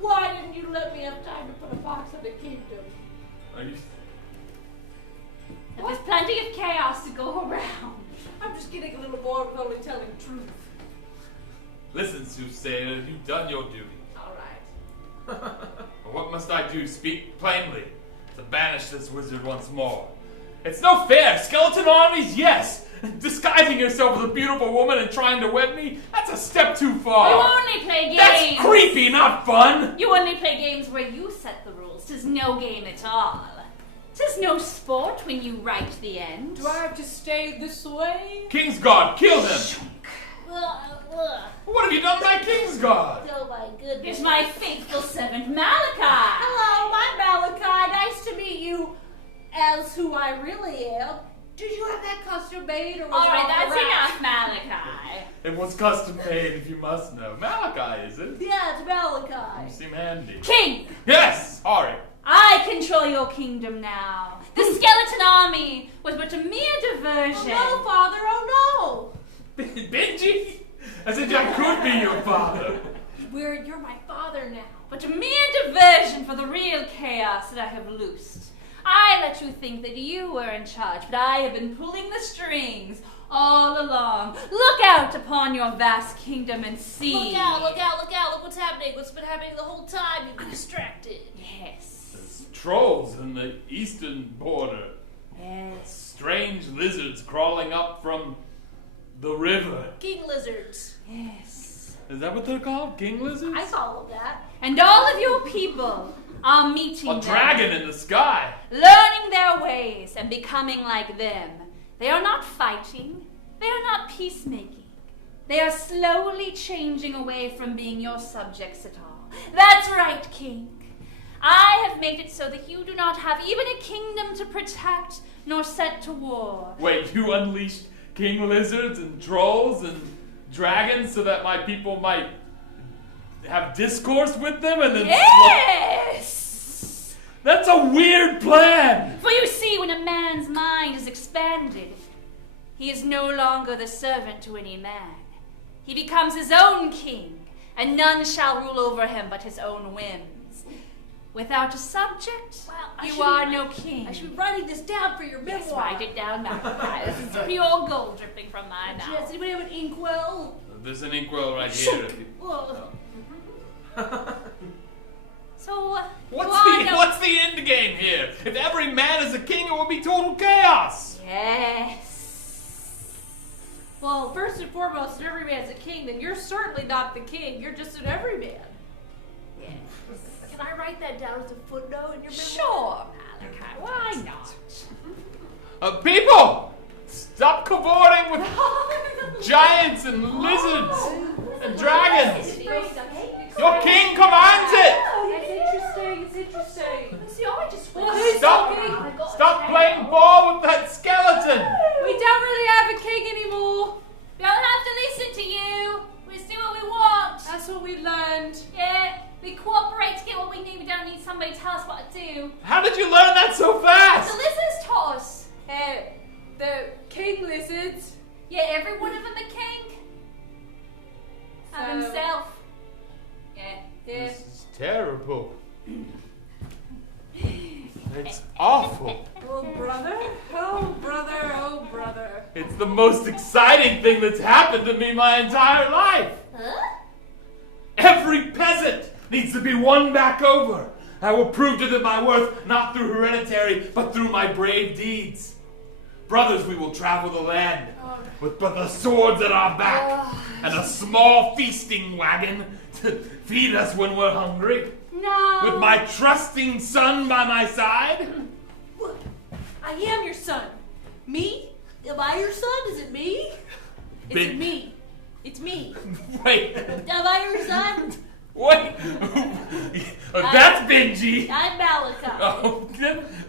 Why didn't you let me have time to put a pox on the kingdom? Are you? There's plenty of chaos to go around. I'm just getting a little bored with only telling the truth. Listen, soothsayer, you've done your duty. All right. But what must I do? Speak plainly to banish this wizard once more. It's no fair. Skeleton armies, yes. Disguising yourself as a beautiful woman and trying to wed me, that's a step too far. You only play games. That's creepy, not fun. You only play games where you set the rules. 'Tis no game at all. 'Tis no sport when you write the end. Do I have to stay this way? Kingsguard, kill him. Ugh. What have you done to my Kingsguard? Oh my goodness. Here's my faithful servant Malachi. Hello, I'm Malachi. Nice to meet you as who I really am. Did you have that custom made or was All it right, off the that's rack? enough, Malachi. It was custom made, if you must know. Malachi, is it? Yeah, it's You Malachi. seem handy. King, Yes, sorry. I control your kingdom now. The skeleton army was but a mere diversion. Oh no, Father, oh Benji? As if I could be your father. no. You're my father now. But a mere diversion for the real chaos that I have loosed. I let you think that you were in charge, but I have been pulling the strings all along. Look out upon your vast kingdom and see. Look out, look out, look out. Look what's happening. What's been happening the whole time. You've been distracted. Yes. There's trolls in the eastern border. Yes. Strange lizards crawling up from the river. King lizards. Yes. Is that what they're called? King lizards? I call them that. And all of your people are meeting A them, dragon in the sky. learning their ways and becoming like them. They are not fighting. They are not peacemaking. They are slowly changing away from being your subjects at all. That's right, King. I have made it so that you do not have even a kingdom to protect nor set to war. Wait, you unleashed king lizards and trolls and dragons so that my people might have discourse with them and then Yes! That's a weird plan! For you see, when a man's mind is expanded, he is no longer the servant to any man. He becomes his own king, and none shall rule over him but his own whims. Without a subject, Wow, you are no king. I should be writing this down for your memoir. Yes, write it down, Malachi. This is pure gold dripping from my Does mouth. anybody have an inkwell? There's an inkwell right here. if you- Ugh. So, What's the end game here? If every man is a king, it will be total chaos! Yes. Well, first and foremost, if every man's a king, then you're certainly not the king. You're just an everyman. Yes. Can I write that down as a footnote in your memoir? Sure, Malachi. Why not? People! Stop cavorting with giants and lizards and dragons! Your king commands it! It's interesting. It's interesting. See, I just Stop playing ball with that skeleton! We don't really have a king anymore. We don't have to listen to you. We just do what we want. That's what we learned. Yeah, we cooperate to get what we need. We don't need somebody to tell us what to do. How did you learn that so fast? The lizards taught us. The king lizards. Yeah, every one of them a king. Have So- himself. Yeah. This is terrible. It's awful. Oh brother, oh brother, oh brother. It's the most exciting thing that's happened to me my entire life. Huh? Every peasant needs to be won back over. I will prove to them my worth not through hereditary, but through my brave deeds. Brothers, we will travel the land with the swords at our back and a small feasting wagon to feed us when we're hungry. No. With my trusting son by my side. What? I am your son. Me? Am I your son? Is it me? Is it me? It's me. Wait. Am I your son? Wait. That's Benji. I'm Malachi. Oh,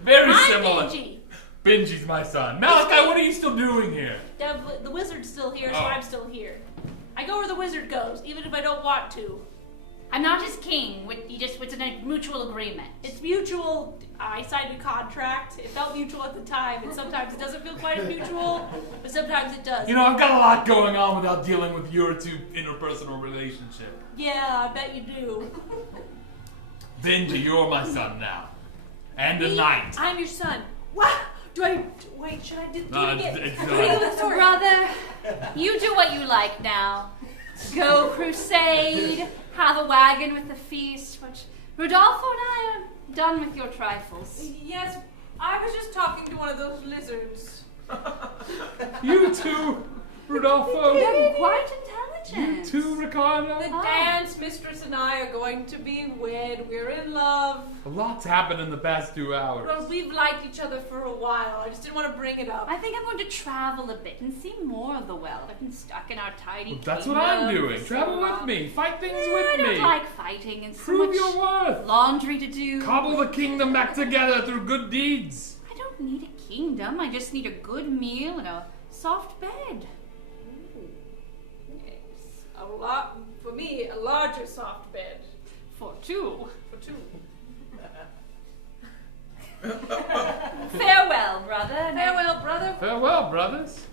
very I'm similar. Benji. Benji's my son. Malachi, what are you still doing here? The wizard's still here, so Oh. I'm still here. I go where the wizard goes, even if I don't want to. I'm not his king. It's a mutual agreement. It's mutual. I signed a contract. It felt mutual at the time, and sometimes it doesn't feel quite as mutual, but sometimes it does. You know, I've got a lot going on without dealing with your two interpersonal relationship. Yeah, I bet you do. Benji, you're my son now. And a knight. I'm your son. What? Should I do it again? Brother, you do what you like now. Go crusade, have a wagon with a feast, but Rodolfo and I are done with your trifles. Yes, I was just talking to one of those lizards. You too, Rodolfo. They're quite intelligent. You too, Ricardo. The dance mistress and I are going to be wed. We're in love. A lot's happened in the past 2 hours. Well, we've liked each other for a while. I just didn't want to bring it up. I think I'm going to travel a bit and see more of the world. I've been stuck in our tiny That's what I'm kingdom doing. for Travel so with long. me. Fight things I with don't me. like fighting and so Prove much your worth. laundry to do. Cobble the kingdom back together through good deeds. I don't need a kingdom. I just need a good meal and a soft bed. Yes. For me, a larger soft bed. For two. For two. Farewell, brother. Farewell, brother. Farewell, brothers.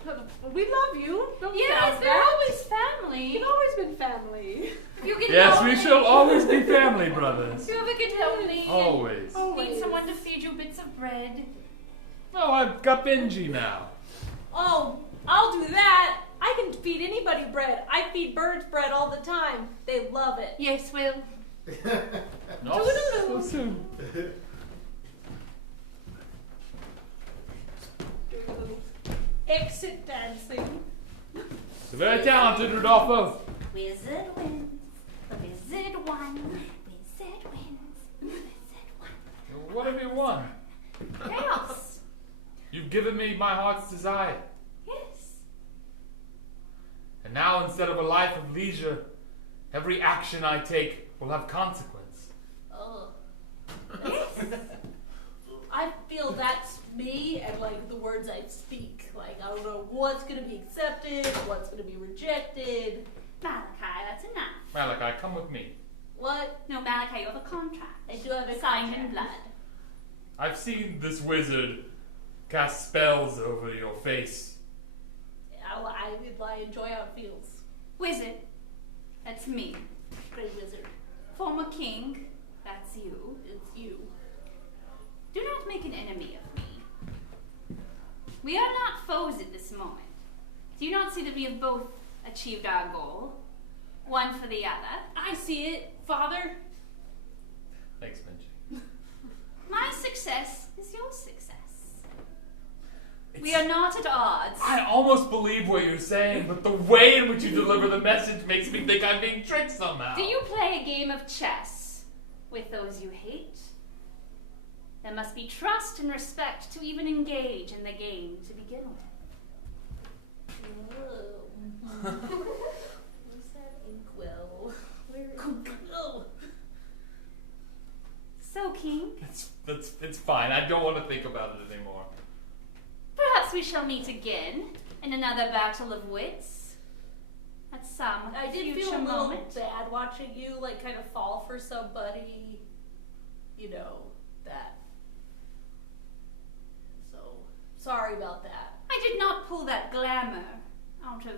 We love you. Don't Yes, doubt we're that. always family. We've always been family. If you get Yes, lonely, we shall always be family, brothers. if you ever get lonely and Always. need someone to feed you bits of bread. Oh, I've got Benji now. Oh, I'll do that. I can feed anybody bread. I feed birds bread all the time. They love it. Yes, well, Not so soon. Doing a little exit dancing. So very talented, Rodolfo. wizard wins. The wizard won. Wizard wins. Wizard won. What have you won? Chaos. You've given me my heart's desire. Yes. And now, instead of a life of leisure, every action I take will have consequence. Oh. I feel that's me and like the words I speak. Like I don't know what's gonna be accepted, what's gonna be rejected. Malachi, that's enough. Malachi, come with me. What? No, Malachi, you have a contract. I do have a Signed contract. in blood. I've seen this wizard cast spells over your face. I enjoy how it feels. Wizard, that's me. Great wizard. Former king, that's you. It's you. Do not make an enemy of me. We are not foes at this moment. Do you not see that we have both achieved our goal? One for the other. I see it, Father. Thanks, Benji. My success is your success. We are not at odds. I almost believe what you're saying, but the way in which you deliver the message makes me think I'm being tricked somehow. Do you play a game of chess with those you hate? There must be trust and respect to even engage in the game to begin with. Where's that inkwell? Oh. So, King, It's fine. I don't want to think about it anymore. perhaps we shall meet again in another battle of wits. At some I did future feel a little moment. bad watching you like kind of fall for somebody, you know, that. So, sorry about that. I did not pull that glamour out of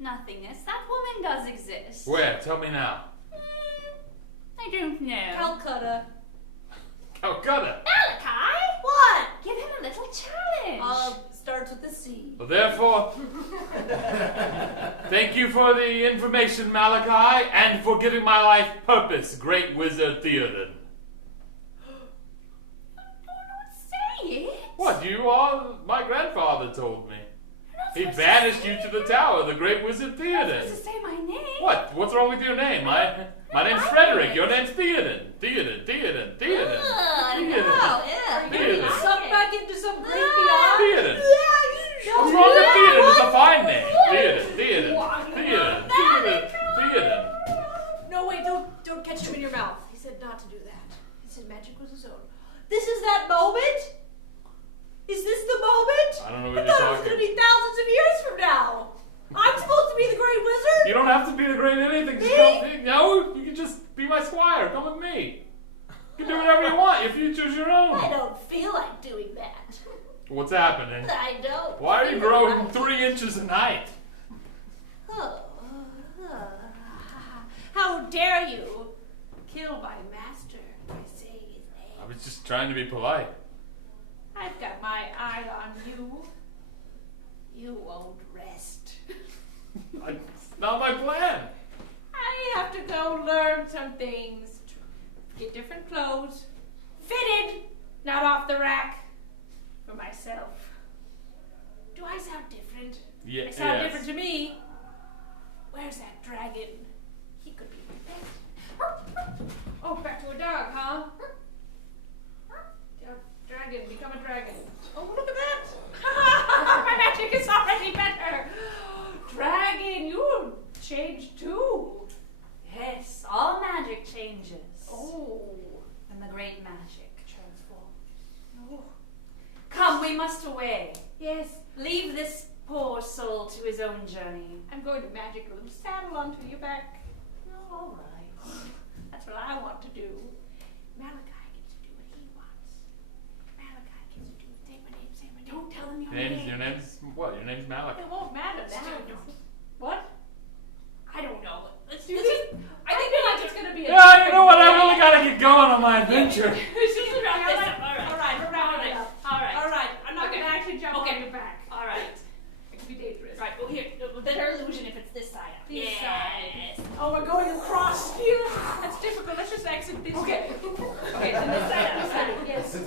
nothingness. That woman does exist. Where? Tell me now. I don't know. Calcutta. Calcutta. Malachi! What? Give him a little challenge. Starts with a C. Well, therefore, thank you for the information, Malachi, and for giving my life purpose, great wizard Theoden. Say it. What? You are. My grandfather told me. He banished you to the tower, the great wizard You're Theoden. supposed to say my name. What? What's wrong with your name? My name's Frederick. Your name's Theoden. Theoden. Yeah. Theoden. Suck back into some great beyond. Theoden. What's wrong with Theoden? It's a fine name. Theoden. No, wait, don't catch him in your mouth. He said not to do that. He said magic was his own. This is that moment? Is this the moment? I don't know I what you're thought it was talking. going to be thousands of years from now. I'm supposed to be the great wizard? You don't have to be the great anything. Just come. No, you can just be my squire. Come with me. You can do whatever you want. Your future's your own. I don't feel like doing that. What's happening? I don't. Why are you feel growing like- 3 inches a night? How dare you kill my master by saying his name? I was just trying to be polite. I've got my eye on you. You won't rest. It's not my plan. I have to go learn some things. Get different clothes. Fitted, not off the rack. For myself. Do I sound different? Yeah, I sound yes. different to me. Where's that dragon? He could be my pet. Oh, back to a dog, huh? Dragon, become a dragon. Oh, look at that! My magic is already better. Dragon, you changed too. Yes, all magic changes. Oh. And the great magic transforms. Oh. Come, we must away. Yes, Leave this poor soul to his own journey. I'm going to magic a little saddle onto your back. Oh, all right. That's what I want to do. Malachi gets to do what he wants. Malachi gets to do say my name, say my name. Don't tell him your Your name. name's what? Your name's Malik. It won't matter now. What? I don't know. Let's do You this. I feel like it's gonna be a Yeah, you know what? I really gotta get going on my adventure. Let's just wrap this up. All right. All right, we're wrapping it up. All right. All right, I'm not Okay. gonna actually jump Okay. on your back. All right. It could be dangerous. Right. Well, here, better illusion if it's this side up. This Yes. Oh, we're going across here. That's difficult. Let's just exit this way. Okay, so this side up. This side up. Yes.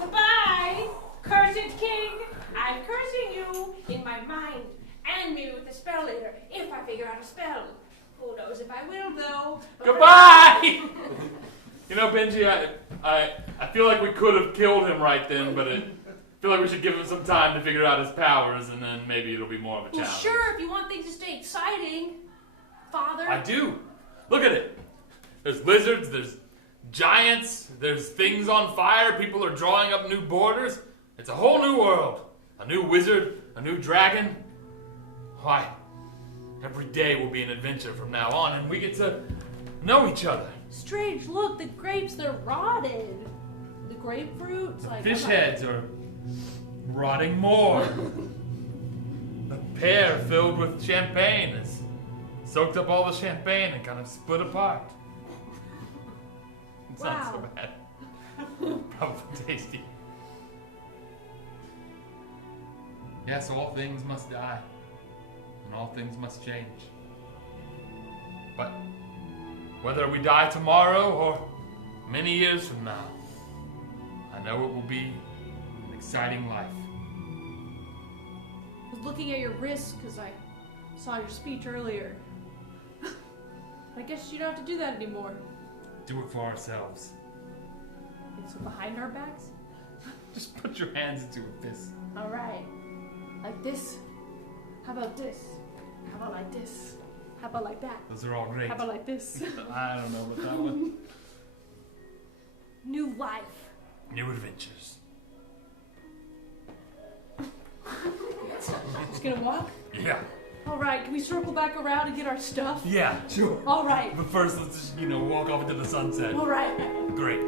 Goodbye, cursed king. I'm cursing you in my mind and me with a spell later if I figure out a spell. Who knows if I will though. But Goodbye! You know, Benji, I feel like we could have killed him right then, but I feel like we should give him some time to figure out his powers, and then maybe it'll be more of a Well, challenge. sure, if you want things to stay exciting, Father. I do. Look at it. There's lizards, there's giants, there's things on fire, people are drawing up new borders. It's a whole new world. A new wizard, a new dragon. Why? Every day will be an adventure from now on, and we get to know each other. Strange, look, the grapes, they're rotted. The grapefruits, like... Fish heads are rotting more. The pear filled with champagne has soaked up all the champagne and kind of split apart. It's not so Wow. bad. Probably tasty. Yes, all things must die, and all things must change. But whether we die tomorrow or many years from now, I know it will be an exciting life. I was looking at your wrist because I saw your speech earlier. I guess you don't have to do that anymore. Do it for ourselves. Okay, so behind our backs? Just put your hands into a fist. All right. Like this. How about this? How about like this? How about like that? Those are all great. How about like this? I don't know about that one. New life. New adventures. Just gonna walk? Yeah. All right, can we circle back around and get our stuff? Yeah, sure. All right. But first, let's just, walk off into the sunset. All right. Great.